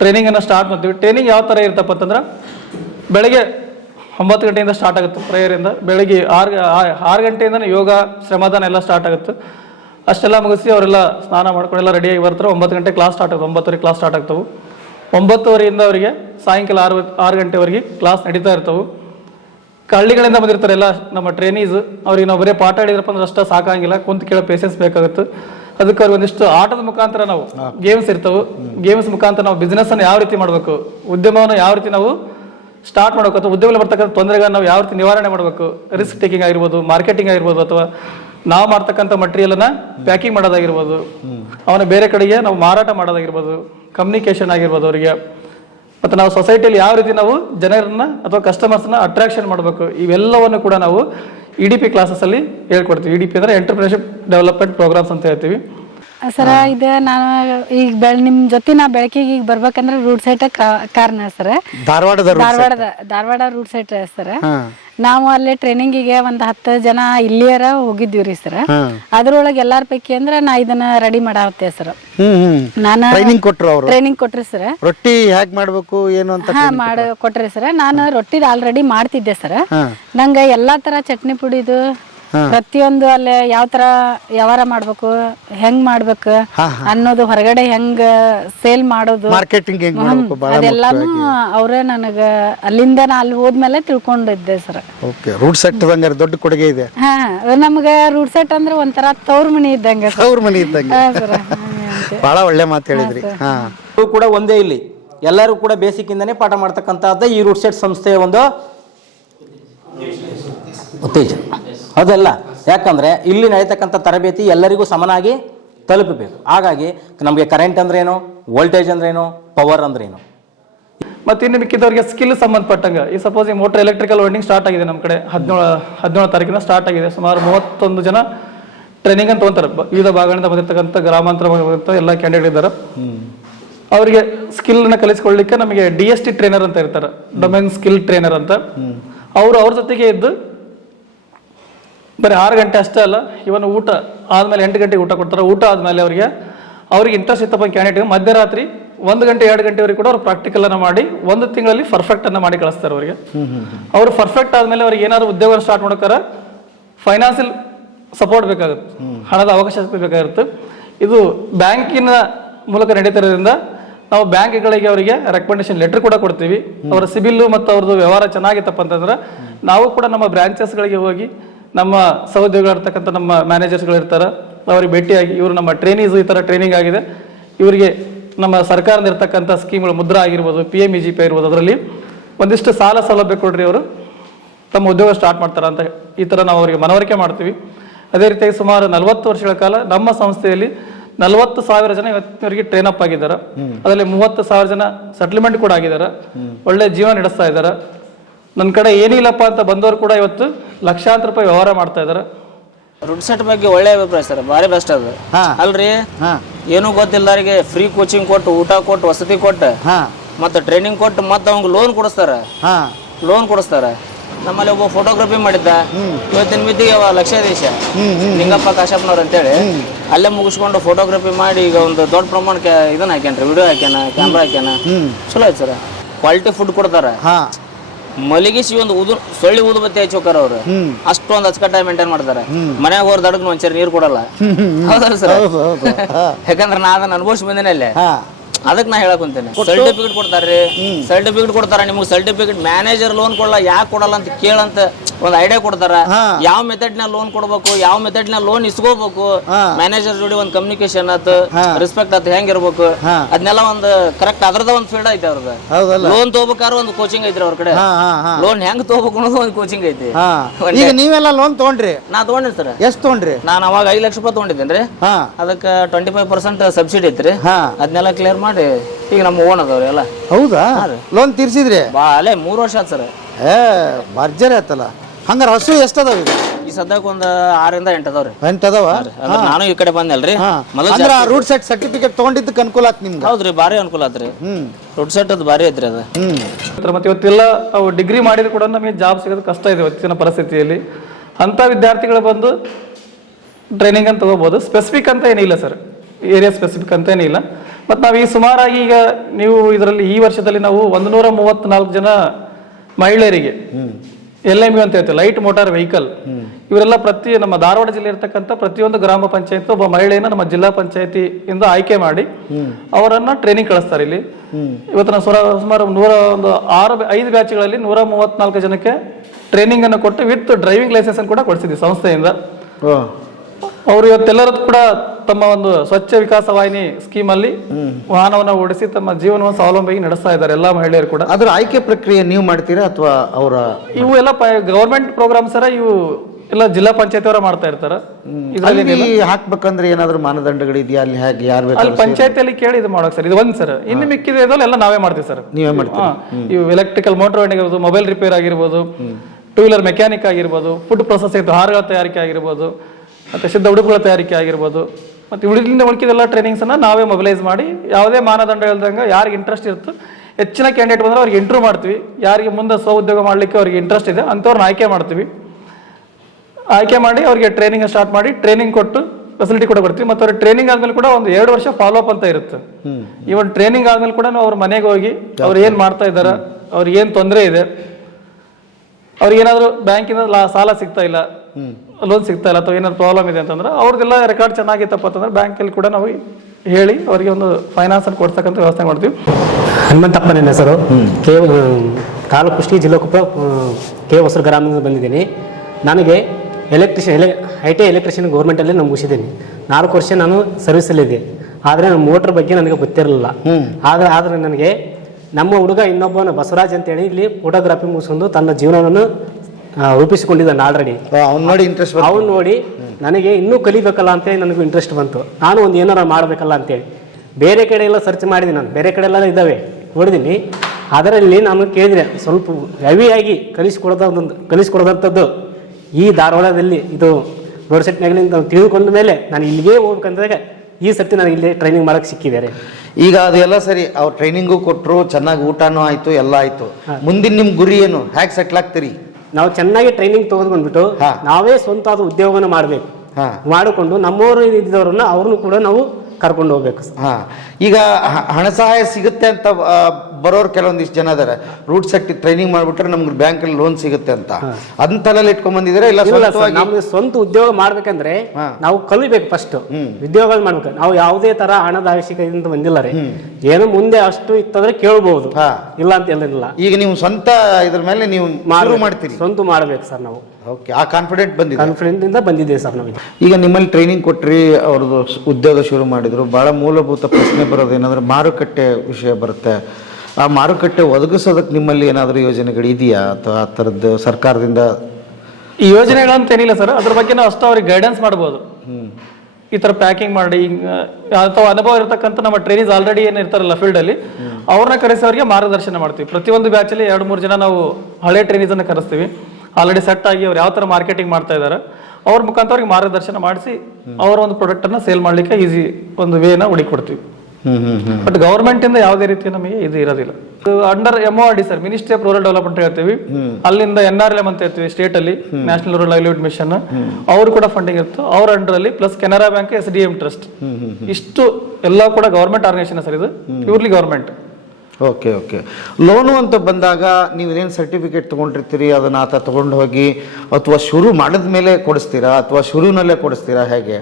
ಟ್ರೈನಿಂಗನ್ನು ಸ್ಟಾರ್ಟ್ ಮಾಡ್ತೀವಿ. ಟ್ರೈನಿಂಗ್ ಯಾವ ಥರ ಇರ್ತಪ್ಪ ಅಂತಂದ್ರೆ, ಬೆಳಗ್ಗೆ ಒಂಬತ್ತು ಗಂಟೆಯಿಂದ ಸ್ಟಾರ್ಟ್ ಆಗುತ್ತೆ ಪ್ರೇಯರಿಂದ ಬೆಳಗ್ಗೆ ಆರು ಆರು ಗಂಟೆಯಿಂದನೇ ಯೋಗ ಶ್ರಮದಾನ ಎಲ್ಲ ಸ್ಟಾರ್ಟ್ ಆಗುತ್ತೆ. ಅಷ್ಟೆಲ್ಲ ಮುಗಿಸಿ ಅವರೆಲ್ಲ ಸ್ನಾನ ಮಾಡ್ಕೊಂಡು ಎಲ್ಲ ರೆಡಿಯಾಗಿ ಬರ್ತಾರೆ. ಒಂಬತ್ತು ಗಂಟೆ ಕ್ಲಾಸ್ ಸ್ಟಾರ್ಟ್ ಆಗುತ್ತೆ. ಒಂಬತ್ತುವರೆ ಕ್ಲಾಸ್ ಸ್ಟಾರ್ಟ್ ಆಗ್ತವೆ. ಒಂಬತ್ತುವರೆಯಿಂದ ಅವರಿಗೆ ಸಾಯಂಕಾಲ ಆರು ಆರು ಗಂಟೆವರೆಗೆ ಕ್ಲಾಸ್ ನಡೀತಾ ಇರ್ತವೆ. ಹಳ್ಳಿಗಳಿಂದ ಬಂದಿರ್ತಾರೆ ಎಲ್ಲ ನಮ್ಮ ಟ್ರೈನೀಸ್ ಅವ್ರಿಗೆ ನಾವು ಬರೀ ಪಾಠ ಹೇಳಿದ್ರಪ್ಪ ಅಂದ್ರೆ ಅಷ್ಟೇ ಸಾಕಾಗಿಲ್ಲ. ಕುಂತು ಕೇಳೋ ಪೇಷನ್ಸ್ ಬೇಕಾಗುತ್ತೆ. ಅದಕ್ಕೆ ಅವ್ರಿಗೆ ಒಂದಿಷ್ಟು ಆಟದ ಮುಖಾಂತರ ನಾವು ಗೇಮ್ಸ್ ಇರ್ತವೆ. ಗೇಮ್ಸ್ ಮುಖಾಂತರ ನಾವು ಬಿಸ್ನೆಸ್ ಅನ್ನು ಯಾವ ರೀತಿ ಮಾಡಬೇಕು ಉದ್ಯಮವನ್ನು ಯಾವ ರೀತಿ ನಾವು ಸ್ಟಾರ್ಟ್ ಮಾಡಬೇಕು ಅಥವಾ ಉದ್ಯಮದಲ್ಲಿ ಬರ್ತಕ್ಕಂಥ ತೊಂದರೆಗಳನ್ನ ನಾವು ಯಾವ ರೀತಿ ನಿವಾರಣೆ ಮಾಡಬೇಕು ರಿಸ್ಕ್ ಟೇಕಿಂಗ್ ಆಗಿರ್ಬೋದು ಮಾರ್ಕೆಟಿಂಗ್ ಆಗಿರ್ಬೋದು ಅಥವಾ ನಾವು ಮಾಡ್ತಕ್ಕಂಥ ಮಟೀರಿಯಲನ್ನ ಪ್ಯಾಕಿಂಗ್ ಮಾಡೋದಾಗಿರ್ಬೋದು ಅವನ ಬೇರೆ ಕಡೆಗೆ ನಾವು ಮಾರಾಟ ಮಾಡೋದಾಗಿರ್ಬೋದು ಕಮ್ಯುನಿಕೇಷನ್ ಆಗಿರ್ಬೋದು ಅವರಿಗೆ. ಮತ್ತು ನಾವು ಸೊಸೈಟಿಯಲ್ಲಿ ಯಾವ ರೀತಿ ನಾವು ಜನರನ್ನ ಅಥವಾ ಕಸ್ಟಮರ್ಸ್ನ ಅಟ್ರಾಕ್ಷನ್ ಮಾಡಬೇಕು, ಇವೆಲ್ಲವನ್ನು ಕೂಡ ನಾವು ಇ ಡಿ ಪಿ ಕ್ಲಾಸಸ್ಸಲ್ಲಿ ಹೇಳ್ಕೊಡ್ತೀವಿ. ಇ ಡಿ ಪಿ ಅಂದರೆ ಎಂಟರ್ಪ್ರಿನರ್ಶಿಪ್ ಡೆವಲಪ್ಮೆಂಟ್ ಪ್ರೋಗ್ರಾಮ್ಸ್ ಅಂತ ಹೇಳ್ತೀವಿ. ಸರ ಇದ ನಾನು ಈಗ ಬೆಳ್ ನಿಮ್ ಜೊತೆ ನಾ ಬೆಳಕಿಗೆ ಈಗ ಬರ್ಬೇಕಂದ್ರೆ ರೂಟ್ ಸೈಟ್ ಕಾರಣ ಸರ್. ಧಾರವಾಡದ ಧಾರವಾಡದ ಧಾರವಾಡ ರೂಟ್ ಸೈಟ್ ಸರ್. ನಾವು ಅಲ್ಲಿ ಟ್ರೈನಿಂಗಿಗೆ ಒಂದ್ ಹತ್ತು ಜನ ಇಲ್ಲಿಯರ ಹೋಗಿದ್ವಿ ರೀ ಸರ್. ಅದ್ರೊಳಗೆ ಎಲ್ಲಾರ ಪೈಕಿ ಅಂದ್ರೆ ನಾ ಇದನ್ನ ರೆಡಿ ಮಾಡಾವತ್ತೆ ಸರ್. ನಾನು ಟ್ರೈನಿಂಗ್ ಕೊಟ್ರು ಅವರು? ಟ್ರೈನಿಂಗ್ ಕೊಟ್ರಿ ಸರ್. ರೊಟ್ಟಿ ಹೇಗ್ ಮಾಡ್ಬೇಕು ಏನು ಅಂತ ಹಾ ಮಾಡ ಕೊಟ್ರಿ? ಸರ್. ನಾನು ರೊಟ್ಟಿ ಆಲ್ರೆಡಿ ಮಾಡ್ತಿದ್ದೆ ಸರ್. ನಂಗೆ ಎಲ್ಲಾ ತರ ಚಟ್ನಿ ಪುಡಿದು ಪ್ರತಿಯೊಂದು ಅಲ್ಲಿ ಯಾವ ತರ ವ್ಯವಹಾರ ಮಾಡ್ಬೇಕು ಹೆಂಗ್ ಮಾಡ್ಬೇಕು ಅನ್ನೋದು ಹೊರಗಡೆ ಹೆಂಗ್ ಸೇಲ್ ಮಾಡೋದು. ಮಾರ್ಕೆಟಿಂಗ್ ಹೆಂಗ್ ಹ್ಮ್. ಮಾಡ್ಬೇಕು? ಅದೆಲ್ಲಾನು ಅವರೇ ನನಗ ಅಲ್ಲಿಂದ ನಾ ಅಲ್ಲಿ ಹೋದ್ಮೇಲೆ ತಿಳ್ಕೊಂಡಿದ್ದೆ ಸರ್. ಓಕೆ ರೂಟ್ ಸೆಟ್ ದೊಡ್ಡ ಕೊಡುಗೆ ಇದೆ. ಹಾ ನಮ್ಗ ರೂಟ್ ಸೆಟ್ ಅಂದ್ರೆ ಒಂಥರ ತವ್ರ ಮನಿ ಇದ್ದಂಗ ಅವ್ರ ಮನಿ ಇದ್ದಂಗೆ. ಸರ್. ಬಹಳ ಒಳ್ಳೆ ಮಾತು ಹೇಳಿದ್ರಿ. ಹಾ ಕೂಡ ಒಂದೇ ಇಲ್ಲಿ. ಎಲ್ಲರೂ ಕೂಡ ಬೇಸಿಕ್ ಇಂದನೇ ಪಾಠ ಮಾಡ್ತಕ್ಕಂಥದ್ದು ಈ ರೂಟ್ ಸೆಟ್ ಸಂಸ್ಥೆಯ ಒಂದು ಉತ್ತೇಜನ. ಅದಲ್ಲ. ಯಾಕಂದ್ರೆ ಇಲ್ಲಿ ನಡೀತಕ್ಕಂಥ ತರಬೇತಿ ಎಲ್ಲರಿಗೂ ಸಮನಾಗಿ ತಲುಪಬೇಕು. ಹಾಗಾಗಿ ನಮಗೆ ಕರೆಂಟ್ ಅಂದ್ರೇನು ವೋಲ್ಟೇಜ್ ಅಂದ್ರೇನು ಪವರ್ ಅಂದ್ರೇನು. ಮತ್ತೆ ಇನ್ನು ಮಿಕ್ಕಿದವರಿಗೆ ಸ್ಕಿಲ್ ಸಂಬಂಧಪಟ್ಟಂಗೆ. ಈ ಸಪೋಸ್ ಈ ಮೋಟರ್ ಎಲೆಕ್ಟ್ರಿಕಲ್ ವೆಲ್ಡಿಂಗ್ ಸ್ಟಾರ್ಟ್ ಆಗಿದೆ ನಮ್ಮ ಕಡೆ. ಹದಿನೇಳು ಹದಿನೇಳು ತಾರೀಕಿನ ಸ್ಟಾರ್ಟ್ ಆಗಿದೆ. ಸುಮಾರು ಮೂವತ್ತೊಂದು ಜನ ಟ್ರೈನಿಂಗ್ ಅಂತ ತೊಗೊಂತಾರೆ. ವಿವಿಧ ಭಾಗಗಳಿಂದ ಬಂದಿರತಕ್ಕಂಥ ಗ್ರಾಮಾಂತರ ಬಂದಿರ್ತಕ್ಕಂಥ ಎಲ್ಲ ಕ್ಯಾಂಡಿಡೇಟ್ ಇದ್ದಾರೆ. ಅವರಿಗೆ ಸ್ಕಿಲ್ನ ಕಲಿಸ್ಕೊಳ್ಳಿಕ್ಕೆ ನಮಗೆ ಡಿ ಎಸ್ ಟಿ ಟ್ರೈನರ್ ಅಂತ ಇರ್ತಾರೆ. ಡೊಮೈನ್ ಸ್ಕಿಲ್ ಟ್ರೈನರ್ ಅಂತ. ಅವರು ಅವ್ರ ಜೊತೆಗೆ ಇದ್ದು ಬರೀ ಆರು ಗಂಟೆ ಅಷ್ಟೇ ಅಲ್ಲ ಇವನ್ ಊಟ ಆದ್ಮೇಲೆ ಎಂಟು ಗಂಟೆಗೆ ಊಟ ಕೊಡ್ತಾರೆ. ಊಟ ಆದ್ಮೇಲೆ ಅವರಿಗೆ, ಅವ್ರಿಗೆ ಇಂಟ್ರೆಸ್ಟ್ ಇತ್ತಪ್ಪ ಕ್ಯಾಂಡಿಡೇಟ್ ಮಧ್ಯರಾತ್ರಿ ಒಂದು ಗಂಟೆ, ಎರಡು ಗಂಟೆವರೆಗೆ ಕೂಡ ಅವ್ರು ಪ್ರಾಕ್ಟಿಕಲ್ ಅನ್ನ ಮಾಡಿ ಒಂದು ತಿಂಗಳಲ್ಲಿ ಪರ್ಫೆಕ್ಟ್ ಅನ್ನ ಮಾಡಿ ಕಳಿಸ್ತಾರೆ ಅವರಿಗೆ. ಅವರು ಪರ್ಫೆಕ್ಟ್ ಆದಮೇಲೆ ಅವ್ರಿಗೆ ಏನಾದ್ರು ಉದ್ಯೋಗ ಸ್ಟಾರ್ಟ್ ಮಾಡೋಕ್ಕಾರ ಫೈನಾನ್ಸಿಯಲ್ ಸಪೋರ್ಟ್ ಬೇಕಾಗುತ್ತೆ. ಹಣದ ಅವಕಾಶ ಬೇಕಾಗಿರುತ್ತೆ. ಇದು ಬ್ಯಾಂಕಿನ ಮೂಲಕ ನಡೀತಿರೋದ್ರಿಂದ ನಾವು ಬ್ಯಾಂಕ್ಗಳಿಗೆ ಅವರಿಗೆ ರೆಕಮೆಂಡೇಶನ್ ಲೆಟರ್ ಕೂಡ ಕೊಡ್ತೀವಿ. ಅವರ ಸಿಬಿಲ್ ಮತ್ತು ಅವ್ರದ್ದು ವ್ಯವಹಾರ ಚೆನ್ನಾಗಿತ್ತಪ್ಪ ಅಂತಂದ್ರೆ, ನಾವು ಕೂಡ ನಮ್ಮ ಬ್ರಾಂಚಸ್ಗಳಿಗೆ ಹೋಗಿ ನಮ್ಮ ಸಹೋದ್ಯೋಗ ಇರ್ತಕ್ಕಂಥ ನಮ್ಮ ಮ್ಯಾನೇಜರ್ಸ್ಗಳು ಇರ್ತಾರೆ ಅವ್ರಿಗೆ ಭೇಟಿಯಾಗಿ ಇವರು ನಮ್ಮ ಟ್ರೈನೀಸ್ ಈ ಥರ ಟ್ರೈನಿಂಗ್ ಆಗಿದೆ. ಇವರಿಗೆ ನಮ್ಮ ಸರ್ಕಾರದ ಇರ್ತಕ್ಕಂಥ ಸ್ಕೀಮ್ಗಳು ಮುದ್ರಾ ಆಗಿರ್ಬೋದು P M E G P ಇರ್ಬೋದು ಅದರಲ್ಲಿ ಒಂದಿಷ್ಟು ಸಾಲ ಸೌಲಭ್ಯ ಕೊಡ್ರಿ ಅವರು. ತಮ್ಮ ಉದ್ಯೋಗ ಸ್ಟಾರ್ಟ್ ಮಾಡ್ತಾರೆ ಅಂತ ಈ ಥರ ನಾವು ಅವರಿಗೆ ಮನವರಿಕೆ ಮಾಡ್ತೀವಿ. ಅದೇ ರೀತಿಯಾಗಿ ಸುಮಾರು ನಲವತ್ತು ವರ್ಷಗಳ ಕಾಲ ನಮ್ಮ ಸಂಸ್ಥೆಯಲ್ಲಿ ನಲವತ್ತು ಸಾವಿರ ಜನ ಇವತ್ತಿನವರಿಗೆ ಟ್ರೈನ್ ಅಪ್ ಆಗಿದ್ದಾರೆ. ಅದರಲ್ಲಿ ಮೂವತ್ತು ಸಾವಿರ ಜನ ಸೆಟ್ಲ್ಮೆಂಟ್ ಕೂಡ ಆಗಿದ್ದಾರೆ. ಒಳ್ಳೆ ಜೀವನ ನಡೆಸ್ತಾ ಇದ್ದಾರೆ. ನನ್ನ ಕಡೆ ಏನಿಲ್ಲಪ್ಪ ಅಂತ ಬಂದವರು ಕೂಡ ಇವತ್ತು ಲಕ್ಷಾಂತರ ರೂಪಾಯಿ ವ್ಯವಹಾರ ಮಾಡ್ತಾ ಇದ್ದಾರೆ. ರೂಟ್ ಸೆಟ್ ಬಗ್ಗೆ ಒಳ್ಳೆ ಅಭಿಪ್ರಾಯ ಸರ್ ಭಾರಿ ಬೆಸ್ಟ್ ಅದು. ಹಾ. ಅಲ್ರಿ? ಏನು ಏನೂ ಗೊತ್ತಿಲ್ಲದವ್ರಿಗೆ ಫ್ರೀ ಕೋಚಿಂಗ್ ಕೊಟ್ಟು ಊಟ ಕೊಟ್ಟು ವಸತಿ ಕೊಟ್ಟು ಹಾ. ಮತ್ತೆ ಟ್ರೈನಿಂಗ್ ಕೊಟ್ಟು ಮತ್ತೆ ಅವ್ನಿಗೆ ಲೋನ್ ಕೊಡಿಸ್ತಾರ. ಹಾ. ಲೋನ್ ಕೊಡಿಸ್ತಾರ. ನಮ್ಮಲ್ಲಿ ಒಬ್ಬ ಫೋಟೋಗ್ರಫಿ ಮಾಡಿದ್ದ. ಇವತ್ತಿನ ಮಿತಿಗೆ ಅವ ಲಕ್ಷಾಧೀಶ. ನಿಂಗಪ್ಪ ಕಾಶಪ್ಪನವ್ರು ಅಂತೇಳಿ. ಅಲ್ಲೇ ಮುಗಿಸ್ಕೊಂಡು ಫೋಟೋಗ್ರಫಿ ಮಾಡಿ ಈಗ ಒಂದು ದೊಡ್ಡ ಪ್ರಮಾಣಕ್ಕೆ ಇದನ್ನ ಹಾಕ್ಯಾನ್ರಿ ವಿಡಿಯೋ ಹಾಕ್ಯಾನ ಕ್ಯಾಮ್ರಾ ಹಾಕ್ಯಾನ. ಚಲೋ ಆಯ್ತು ಸರ್. ಕ್ವಾಲಿಟಿ ಫುಡ್ ಕೊಡ್ತಾರ. ಹಾ. ಮಲಗಿಸಿ ಒಂದು ಉದು ಸೊಳ್ಳಿ ಊದುಬತ್ತಿ ಹಚ್ಚೋಕಾರ ಅವ್ರು. ಅಷ್ಟೊಂದು ಅಚ್ಚುಕಟ್ಟಾಗಿ ಮೇಂಟೈನ್ ಮಾಡ್ತಾರೆ. ಮನೆಯಾಗ ಹೋರ್ ದಡಕ್ ಒಂಚೂರು ನೀರು ಕೊಡಲ್ಲ. ಹೌದಲ್ಲ ಸರ್? ಯಾಕಂದ್ರೆ ನಾ ಅದನ್ನ ಅನುಭವಿಸಿ ಬಂದೇನೆ ಅಲ್ಲೇ. ಅದಕ್ಕೆ ನಾ ಹೇಳಕ್ ಅಂತೇನೆ ಸರ್ಟಿಫಿಕೇಟ್ ಕೊಡ್ತಾರ್ರಿ. ಸರ್ಟಿಫಿಕೇಟ್ ಕೊಡ್ತಾರ ನಿಮ್ಗೆ ಸರ್ಟಿಫಿಕೇಟ್ ಮ್ಯಾನೇಜರ್ ಲೋನ್ ಕೊಡಲ್ಲ ಯಾಕೆ ಕೊಡಲ್ಲ ಅಂತ ಕೇಳಂತ ಒಂದು ಐಡಿಯಾ ಕೊಡ್ತಾರ. ಯಾವ ಮೆಥಡ್ನ ಲೋನ್ ಕೊಡ್ಬೇಕು ಯಾವ ಮೆಥಡ್ನ ಲೋನ್ ಇಸ್ಕೋಬೇಕು ಮ್ಯಾನೇಜರ್ ಜೋಡಿ ಒಂದು ಕಮ್ಯುನಿಕೇಶನ್ ಆತು. ರೆಸ್ಪೆಕ್ಟ್ ಆತು ಹೆಂಗಿರ್ಬೇಕು ಹಾ. ಅದನ್ನೆಲ್ಲ ಒಂದು ಕರೆಕ್ಟ್ ಅದ್ರದ ಒಂದು ಫೀಲ್ಡ್ ಐತೆ ಅವ್ರದ. ಲೋನ್ ತಗೋಬೇಕಾರ ಒಂದು ಕೋಚಿಂಗ್ ಐತ್ರಿ ಅವ್ರ ಕಡೆ. ಹಾ ಹಾ ಹಾ. ಲೋನ್ ಹೆಂಗ್ ತಗೋಬೇಕು ಅನ್ನೋದು ಒಂದು ಕೋಚಿಂಗ್ ಐತಿ. ಈಗ ನೀವೆಲ್ಲ ಲೋನ್ ತಗೊಂಡ್ರಿ? ನಾ ತಗೊಂಡಿನಿ ಸರ್. ಎಷ್ಟು ತಗೊಂಡ್ರಿ? ನಾನು ಅವಾಗ ಐದು ಲಕ್ಷ ರೂಪಾಯಿ ತಗೊಂಡಿದ್ದೇನ್ರಿ. ಹಾ. ಅದಕ್ಕೆ ಟ್ವೆಂಟಿ ಫೈವ್ ಪರ್ಸೆಂಟ್ ಸಬ್ಸಿಡಿ ಐತ್ರಿ. ಹಾ. ಅದನ್ನೆಲ್ಲ ಕ್ಲಿಯರ್ ಮಾಡಿ ಈಗ ನಮ್ಮ ಓನ್ ಅದಾವ್ರಿ ಎಲ್ಲ. ಹೌದಾ? ಲೋನ್ ತೀರ್ಸಿದ್ರಿ? ಬಾ ಅಲ್ಲೇ ಮೂರು ವರ್ಷ ಆಯ್ತು ಸರ್. ಏ ಭರ್ಜರಿ ಆಯ್ತಲ್ಲ ಹಂಗಾರೆ ಹಸು ಎಷ್ಟದಾವ ಈಗ? ಈ ಸದ್ಯಕ್ಕೆ ಒಂದು ಆರಿಂದ ಎಂಟು ಅದಾವ್ರಿ ಎಂಟದವ ಅಂದ್ರೆ ನಾನು ಈ ಕಡೆ ಬಂದಲ್ರಿ. ಮೊದಲು ಅಂದ್ರ ಆ ರೂಟ್ ಸೆಟ್ ಸರ್ಟಿಫಿಕೇಟ್ ತಗೊಂಡಿದ್ದಕ್ಕೆ ಅನುಕೂಲ ಆತ್ ನಿಮ್ಗೆ? ಹೌದ್ರಿ ಭಾರಿ ಅನುಕೂಲ ಆತ್ರಿ ರೂಟ್ ಸೆಟ್ ಅದು ಭಾರಿ ಐತ್ರಿ ಅದು. ಹ್ಮ್. ಮತ್ತೆ ಇವತ್ತೆಲ್ಲ ಡಿಗ್ರಿ ಮಾಡಿದ್ರು ಕೂಡ ನಮಗೆ ಜಾಬ್ ಸಿಗೋದು ಕಷ್ಟ ಇದೆ ಇವತ್ತಿನ ಪರಿಸ್ಥಿತಿಯಲ್ಲಿ. ಅಂಥ ವಿದ್ಯಾರ್ಥಿಗಳು ಬಂದು ಟ್ರೈನಿಂಗ್ ಅಂತ ತಗೋಬಹುದು ಸ್ಪೆಸಿಫಿಕ್ ಅಂತ ಏನಿಲ್ಲ ಸರ್. ಏರಿಯಾ ಸ್ಪೆಸಿಫಿಕ್ ಅಂತ ಏನಿಲ್ಲ. ಮತ್ತು ನಾವು ಈ ಸುಮಾರಾಗಿ ಈಗ ನೀವು ಇದರಲ್ಲಿ ಈ ವರ್ಷದಲ್ಲಿ ನಾವು ಒಂದು ನೂರ ಮೂವತ್ತ್ನಾಲ್ಕು ಜನ ಮಹಿಳೆಯರಿಗೆ ಎಲ್ ಎಂ ಯು ಅಂತ ಹೇಳ್ತೀವಿ ಲೈಟ್ ಮೋಟಾರ್ ವೆಹಿಕಲ್ ಇವರೆಲ್ಲ ಪ್ರತಿ ನಮ್ಮ ಧಾರವಾಡ ಜಿಲ್ಲೆ ಇರ್ತಕ್ಕಂಥ ಪ್ರತಿಯೊಂದು ಗ್ರಾಮ ಪಂಚಾಯತ್ ಒಬ್ಬ ಮಹಿಳೆಯನ್ನ ನಮ್ಮ ಜಿಲ್ಲಾ ಪಂಚಾಯತಿ ಇಂದ ಆಯ್ಕೆ ಮಾಡಿ ಅವರನ್ನ ಟ್ರೈನಿಂಗ್ ಕಳಿಸ್ತಾರೆ ಇಲ್ಲಿ. ಇವತ್ತು ನಾವು ಸುಮಾರು ನೂರ ಒಂದು ಆರು ಐದು ಬ್ಯಾಚ್ಗಳಲ್ಲಿ ನೂರ ಮೂವತ್ನಾಲ್ಕು ಜನಕ್ಕೆ ಟ್ರೈನಿಂಗ್ ಅನ್ನು ಕೊಟ್ಟು ವಿತ್ ಡ್ರೈವಿಂಗ್ ಲೈಸೆನ್ಸ್ ಕೂಡ ಕೊಡಿಸಿದ್ವಿ ಸಂಸ್ಥೆಯಿಂದ. ಅವರು ಇವತ್ತೆಲ್ಲರೂ ಕೂಡ ತಮ್ಮ ಒಂದು ಸ್ವಚ್ಛ ವಿಕಾಸ ವಾಹಿನಿ ಸ್ಕೀಮ್ ಅಲ್ಲಿ ವಾಹನವನ್ನು ಓಡಿಸಿ ತಮ್ಮ ಜೀವನವನ್ನು ಸ್ವಾವಲಂಬಿಯಾಗಿ ನಡೆಸ್ತಾ ಇದ್ದಾರೆ ಎಲ್ಲಾ ಮಹಿಳೆಯರು ಕೂಡ. ಅದರ ಆಯ್ಕೆ ಪ್ರಕ್ರಿಯೆ ನೀವು ಮಾಡ್ತೀರಾ ಅಥವಾ ಅವರ ಇವು ಎಲ್ಲ ಗವರ್ಮೆಂಟ್ ಪ್ರೋಗ್ರಾಮ್ ಸರ ಇವು ಎಲ್ಲ ಜಿಲ್ಲಾ ಪಂಚಾಯತ್ ಅವರ ಮಾಡ್ತಾ ಇರ್ತಾರ. ಇದರಲ್ಲಿ ಅಲ್ಲಿ ಹಾಕ್ಬೇಕಂದ್ರೆ ಏನಾದ್ರು ಮಾನದಂಡಗಳು ಇದೆಯಾ? ಅಲ್ಲಿ ಹೇಗೆ ಯಾರು ಅಲ್ಲಿ ಪಂಚಾಯತ್ ಪಂಚಾಯತಿಯಲ್ಲಿ ಕೇಳಿ ಇದು ಮಾಡೋಕೆ ಸರ್ ಇದು ಒಂದ್ ಸರ್. ಇನ್ನು ಮಿಕ್ಕಿದ ಎಲ್ಲ ನಾವೇ ಮಾಡ್ತೀವಿ ಸರ್. ನೀವೇ ಮಾಡ್ತೀವಿ. ಇವು ಎಲೆಕ್ಟ್ರಿಕಲ್ ಮೋಟರ್ ಇರ್ಬೋದು ಮೊಬೈಲ್ ರಿಪೇರ್ ಆಗಿರ್ಬೋದು ಟೂ ವೀಲರ್ ಮೆಕ್ಯಾನಿಕ್ ಆಗಿರ್ಬೋದು ಫುಡ್ ಪ್ರೊಸೆಸ್ ಇತ್ತು ಆಹಾರಗಳ ತಯಾರಿಕೆ ಆಗಿರ್ಬೋದು ಮತ್ತೆ ಸಿದ್ಧ ಉಡುಪುಗಳ ತಯಾರಿಕೆ ಆಗಿರ್ಬೋದು ಮತ್ತೆ ಉಳಿದಿಂದ ಉಳಿಕಿದೆಲ್ಲ ಟ್ರೈನಿಂಗ್ಸ್ ಅನ್ನ ನಾವೇ ಮೊಬಿಲೈಸ್ ಮಾಡಿ ಯಾವುದೇ ಮಾನದಂಡ ಇಲ್ದಂಗೆ ಯಾರಿಗೆ ಇಂಟ್ರೆಸ್ಟ್ ಇರುತ್ತೋ ಹೆಚ್ಚಿನ ಕ್ಯಾಂಡಿಡೇಟ್ ಬಂದ್ರೆ ಅವ್ರಿಗೆ ಇಂಟ್ರೂ ಮಾಡ್ತೀವಿ. ಯಾರಿಗೆ ಮುಂದೆ ಸ್ವ ಉದ್ಯೋಗ ಮಾಡ್ಲಿಕ್ಕೆ ಅವ್ರಿಗೆ ಇಂಟ್ರೆಸ್ಟ್ ಇದೆ ಅಂಥವ್ರನ್ನ ಆಯ್ಕೆ ಮಾಡ್ತೀವಿ. ಆಯ್ಕೆ ಮಾಡಿ ಅವ್ರಿಗೆ ಟ್ರೈನಿಂಗ್ ಸ್ಟಾರ್ಟ್ ಮಾಡಿ ಟ್ರೈನಿಂಗ್ ಕೊಟ್ಟು ಫೆಸಿಲಿಟಿ ಕೂಡ ಕೊಡ್ತೀವಿ. ಮತ್ತು ಅವ್ರ ಟ್ರೈನಿಂಗ್ ಆದ್ಮೇಲೆ ಕೂಡ ಒಂದು ಎರಡು ವರ್ಷ ಫಾಲೋ ಅಪ್ ಅಂತ ಇರುತ್ತೆ. ಇವನ್ ಟ್ರೈನಿಂಗ್ ಆದ್ಮೇಲೆ ಕೂಡ ಅವ್ರ ಮನೆಗೆ ಹೋಗಿ ಅವ್ರು ಏನು ಮಾಡ್ತಾ ಇದ್ದಾರೆ ಅವ್ರಿಗೆ ಏನು ತೊಂದರೆ ಇದೆ ಅವ್ರಿಗೆ ಏನಾದರೂ ಬ್ಯಾಂಕಿಂದ ಲಾ- ಸಾಲ ಸಿಗ್ತಾ ಇಲ್ಲ ಲೋನ್ ಸಿಗ್ತಾ ಇಲ್ಲ ಅಥವಾ ಏನಾದ್ರು ಪ್ರಾಬ್ಲಮ್ ಇದೆ ಅಂತಂದ್ರೆ ಅವ್ರದ್ದೆಲ್ಲ ರೆಕಾರ್ಡ್ ಚೆನ್ನಾಗಿತ್ತಪ್ಪ ಅಂತಂದ್ರೆ ಬ್ಯಾಂಕಲ್ಲಿ ಕೂಡ ನಾವು ಹೇಳಿ ಅವರಿಗೆ ಒಂದು ಫೈನಾನ್ಸ್ ಅನ್ನು ಕೊಡ್ತಕ್ಕಂಥ ವ್ಯವಸ್ಥೆ ಮಾಡ್ತೀವಿ. ಹನುಮಂತಪ್ಪ ನನ್ನ ಹೆಸರು? ಕೆ ತಾಲೂಕು ಕುಷ್ಟಗಿ ಜಿಲ್ಲಾ ಕುಪ್ಪ ಕೆ ಹೊಸರು ಗ್ರಾಮದಿಂದ ಬಂದಿದ್ದೀನಿ. ನನಗೆ ಎಲೆಕ್ಟ್ರಿಷಿಯನ್ ಎಲೆ ಐ ಟಿ ಎಲೆಕ್ಟ್ರಿಷಿಯನ್ ಗೌರ್ಮೆಂಟಲ್ಲಿ ನಾನು ಮುಗಿಸಿದ್ದೀನಿ. ನಾಲ್ಕು ವರ್ಷ ನಾನು ಸರ್ವಿಸಲ್ಲಿದ್ದೆ ಆದರೆ ನನ್ನ ಮೋಟ್ರ್ ಬಗ್ಗೆ ನನಗೆ ಗೊತ್ತಿರಲಿಲ್ಲ. ಆದರೆ ಆದರೆ ನನಗೆ ನಮ್ಮ ಹುಡುಗ ಇನ್ನೊಬ್ಬನ ಬಸವರಾಜ್ ಅಂತೇಳಿ ಇಲ್ಲಿ ಫೋಟೋಗ್ರಫಿ ಮುಗಿಸ್ಕೊಂಡು ತನ್ನ ಜೀವನವನ್ನು ರೂಪಿಸಿಕೊಂಡಿದ್ದಾನೆ ಆಲ್ರೆಡಿ ಅವ್ನು ನೋಡಿ ಇಂಟ್ರೆಸ್ಟ್ ಅವ್ನು ನೋಡಿ ನನಗೆ ಇನ್ನೂ ಕಲಿಬೇಕಲ್ಲ ಅಂತೇಳಿ ನನಗೂ ಇಂಟ್ರೆಸ್ಟ್ ಬಂತು. ನಾನು ಒಂದು ಏನಾರ ಮಾಡಬೇಕಲ್ಲ ಅಂತೇಳಿ. ಬೇರೆ ಕಡೆ ಎಲ್ಲ ಸರ್ಚ್ ಮಾಡಿದೆ ನಾನು. ಬೇರೆ ಕಡೆ ಎಲ್ಲ ಇದ್ದಾವೆ. ನೋಡಿದ್ದೀನಿ. ಅದರಲ್ಲಿ ನಾನು ಕೇಳಿದ್ರೆ ಸ್ವಲ್ಪ ಹೆವಿಯಾಗಿ ಕಲಿಸ್ಕೊಡೋದೊಂದು ಕಲಿಸ್ಕೊಡೋದಂಥದ್ದು ಈ ಧಾರವಾಡದಲ್ಲಿ ಇದು ರೋಡ್ ನಾವು ತಿಳಿದುಕೊಂಡ ಮೇಲೆ ನಾನು ಇಲ್ಲಿಗೆ ಹೋಗ್ಬೇಕಂದಾಗ ಈ ಸರ್ತಿ ನನಗೆ ಇಲ್ಲಿ ಟ್ರೈನಿಂಗ್ ಮಾಡೋಕ್ಕೆ ಸಿಕ್ಕಿದ್ದಾರೆ. ಈಗ ಅದೆಲ್ಲ ಸರಿ ಅವ್ರು ಟ್ರೈನಿಂಗು ಕೊಟ್ಟರು ಚೆನ್ನಾಗಿ ಊಟನೂ ಆಯಿತು ಎಲ್ಲ ಆಯಿತು. ಮುಂದಿನ ನಿಮ್ಮ ಗುರಿ ಏನು? ಹ್ಯಾಕ್ ಸೆಟ್ಲ್ ಆಗ್ತೀರಿ? ನಾವು ಚೆನ್ನಾಗಿ ಟ್ರೈನಿಂಗ್ ತೆಗೆದುಕೊಂಡ್ಬಿಟ್ಟು ಬಂದ್ಬಿಟ್ಟು ನಾವೇ ಸ್ವಂತ ಅದು ಉದ್ಯೋಗನ ಮಾಡಬೇಕು. ಹಾ. ಮಾಡಿಕೊಂಡು ನಮ್ಮವರು ಇದ್ದವ್ರನ್ನ ಅವ್ರನ್ನು ಕೂಡ ನಾವು ಕರ್ಕೊಂಡು ಹೋಗ್ಬೇಕು. ಹಾ. ಈಗ ಹಣ ಸಹಾಯ ಸಿಗುತ್ತೆ ಅಂತ ಬರೋರು ಕೆಲವೊಂದಿಷ್ಟು ಜನ ಇದಾರೆ. ರೂಟ್ ಸೆಟ್ ಟ್ರೈನಿಂಗ್ ಮಾಡ್ಬಿಟ್ರೆ ನಮ್ಗೆ ಬ್ಯಾಂಕಲ್ಲಿ ಲೋನ್ ಸಿಗುತ್ತೆ ಅಂತ. ಅದನ್ನ ತಲೆಯಲ್ಲಿ ಇಟ್ಕೊಂಡ್ ಬಂದಿದ್ರೆ ಇಲ್ಲ ಸ್ವಂತವಾಗಿ? ನಮ್ಗೆ ಸ್ವಂತ ಉದ್ಯೋಗ ಮಾಡ್ಬೇಕಂದ್ರೆ ನಾವು ಕಲಿಬೇಕು ಫಸ್ಟ್ ಉದ್ಯೋಗ ಮಾಡ್ಬೇಕು. ನಾವು ಯಾವುದೇ ತರ ಹಣದ ಅವಶ್ಯಕತೆಯಿಂದ ಬಂದಿಲ್ಲ ರೀ. ಏನೋ ಮುಂದೆ ಅಷ್ಟು ಇತ್ತಂದ್ರೆ ಕೇಳಬಹುದು. ಇಲ್ಲ ಅಂತ ಹೇಳಿಲ್ಲ. ಈಗ ನೀವು ಸ್ವಂತ ಇದ್ರ ಮೇಲೆ ನೀವು ಮಾಡ್ತೀರಿ. ಸ್ವಂತ ಮಾಡ್ಬೇಕು ಸರ್ ನಾವು. ಓಕೆ ಆ ಕಾನ್ಫಿಡೆಂಟ್ ಬಂದಿದೆ? ಕಾನ್ಫಿಡೆಂಟ್ ಇಂದ ಬಂದಿದೆ ಸರ್ ನಮಗೆ. ಈಗ ನಿಮ್ಮಲ್ಲಿ ಟ್ರೈನಿಂಗ್ ಕೊಟ್ರಿ ಅವ್ರದ್ದು ಉದ್ಯೋಗ ಶುರು ಮಾಡಿದ್ರು. ಬಹಳ ಮೂಲಭೂತ ಪ್ರಶ್ನೆ ಬರೋದು ಏನಂದ್ರೆ ಮಾರುಕಟ್ಟೆ ವಿಷಯ ಬರುತ್ತೆ. ಆ ಮಾರುಕಟ್ಟೆ ಒದಗಿಸೋದಕ್ಕೆ ನಿಮ್ಮಲ್ಲಿ ಏನಾದರೂ ಯೋಜನೆಗಳು ಇದೆಯಾ? ಅಥವಾ ಆ ಥರದ್ದು ಸರ್ಕಾರದಿಂದ ಈ ಯೋಜನೆಗಳಂತ ಏನಿಲ್ಲ ಸರ್. ಅದ್ರ ಬಗ್ಗೆ ನಾವು ಅಷ್ಟು ಅವ್ರಿಗೆ ಗೈಡೆನ್ಸ್ ಮಾಡ್ಬೋದು. ಈ ತರ ಪ್ಯಾಕಿಂಗ್ ಮಾಡಿ ಅಥವಾ ಅನುಭವ ಇರತಕ್ಕಂಥ ನಮ್ಮ ಟ್ರೈನೀಸ್ ಆಲ್ರೆಡಿ ಏನು ಇರ್ತಾರಲ್ಲ ಫೀಲ್ಡ್ ಅಲ್ಲಿ ಅವ್ರನ್ನ ಕರೆಸಿ ಅವರಿಗೆ ಮಾರ್ಗದರ್ಶನ ಮಾಡ್ತೀವಿ. ಪ್ರತಿಯೊಂದು ಬ್ಯಾಚ್ ಅಲ್ಲಿ ಎರಡು ಮೂರು ಜನ ನಾವು ಹಳೆ ಟ್ರೈನೀಸ್ ಅನ್ನ ಕರೆಸ್ತೀವಿ. ಆಲ್ರೆಡಿ ಸೆಟ್ ಆಗಿ ಅವ್ರು ಯಾವ ತರ ಮಾರ್ಕೆಟಿಂಗ್ ಮಾಡ್ತಾ ಇದ್ದಾರೆ ಅವ್ರ ಮುಖಾಂತರ ಅವ್ರಿಗೆ ಮಾರ್ಗದರ್ಶನ ಮಾಡಿಸಿ ಅವರ ಒಂದು ಪ್ರಾಡಕ್ಟ್ ಅನ್ನ ಸೇಲ್ ಮಾಡ್ಲಿಕ್ಕೆ ಈಸಿ ಒಂದು ವೇನ ಹ್ಮ್ ಹ್ಮ್ ಬಟ್ ಗವರ್ಮೆಂಟ್ ಇಂದ ಯಾವುದೇ ರೀತಿ ನಮಗೆ ಇದು ಇರೋದಿಲ್ಲ. Under M D sir ministry of rural development ಹೇಳ್ತೀವಿ. ಅಲ್ಲಿಂದ ಎನ್ ಆರ್ ಎಲ್ ಅಂತ ಹೇಳ್ತೀವಿ ಸ್ಟೇಟ್ ಅಲ್ಲಿ ನ್ಯಾಷನಲ್ ರೂರಲ್ ಲೈವ್ಲಿಹುಡ್ ಮಿಷನ್ ಅವರು ಕೂಡ ಫಂಡಿಂಗ್ ಇತ್ತು. ಅವ್ರ ಅಂಡರ್ ಅಲ್ಲಿ plus Canara bank S D M trust ಇಷ್ಟು ಎಲ್ಲ ಕೂಡ ಗವರ್ಮೆಂಟ್ ಆರ್ಗನೈಸೇಷನ್ ಸರ್ ಇದು. Purely government okay okay loan ಅಂತ ಬಂದಾಗ ನೀವು ಏನು ಸರ್ಟಿಫಿಕೇಟ್ ತೊಗೊಂಡಿರ್ತೀರಿ? ಅದನ್ನ ಆತ ತೊಗೊಂಡು ಹೋಗಿ ಅಥವಾ ಶುರು ಮಾಡಿದ ಮೇಲೆ ಕೊಡಿಸ್ತೀರಾ? ಅಥವಾ ಶುರುನಲ್ಲೇ ಕೊಡಿಸ್ತೀರಾ? ಹೇಗೆ?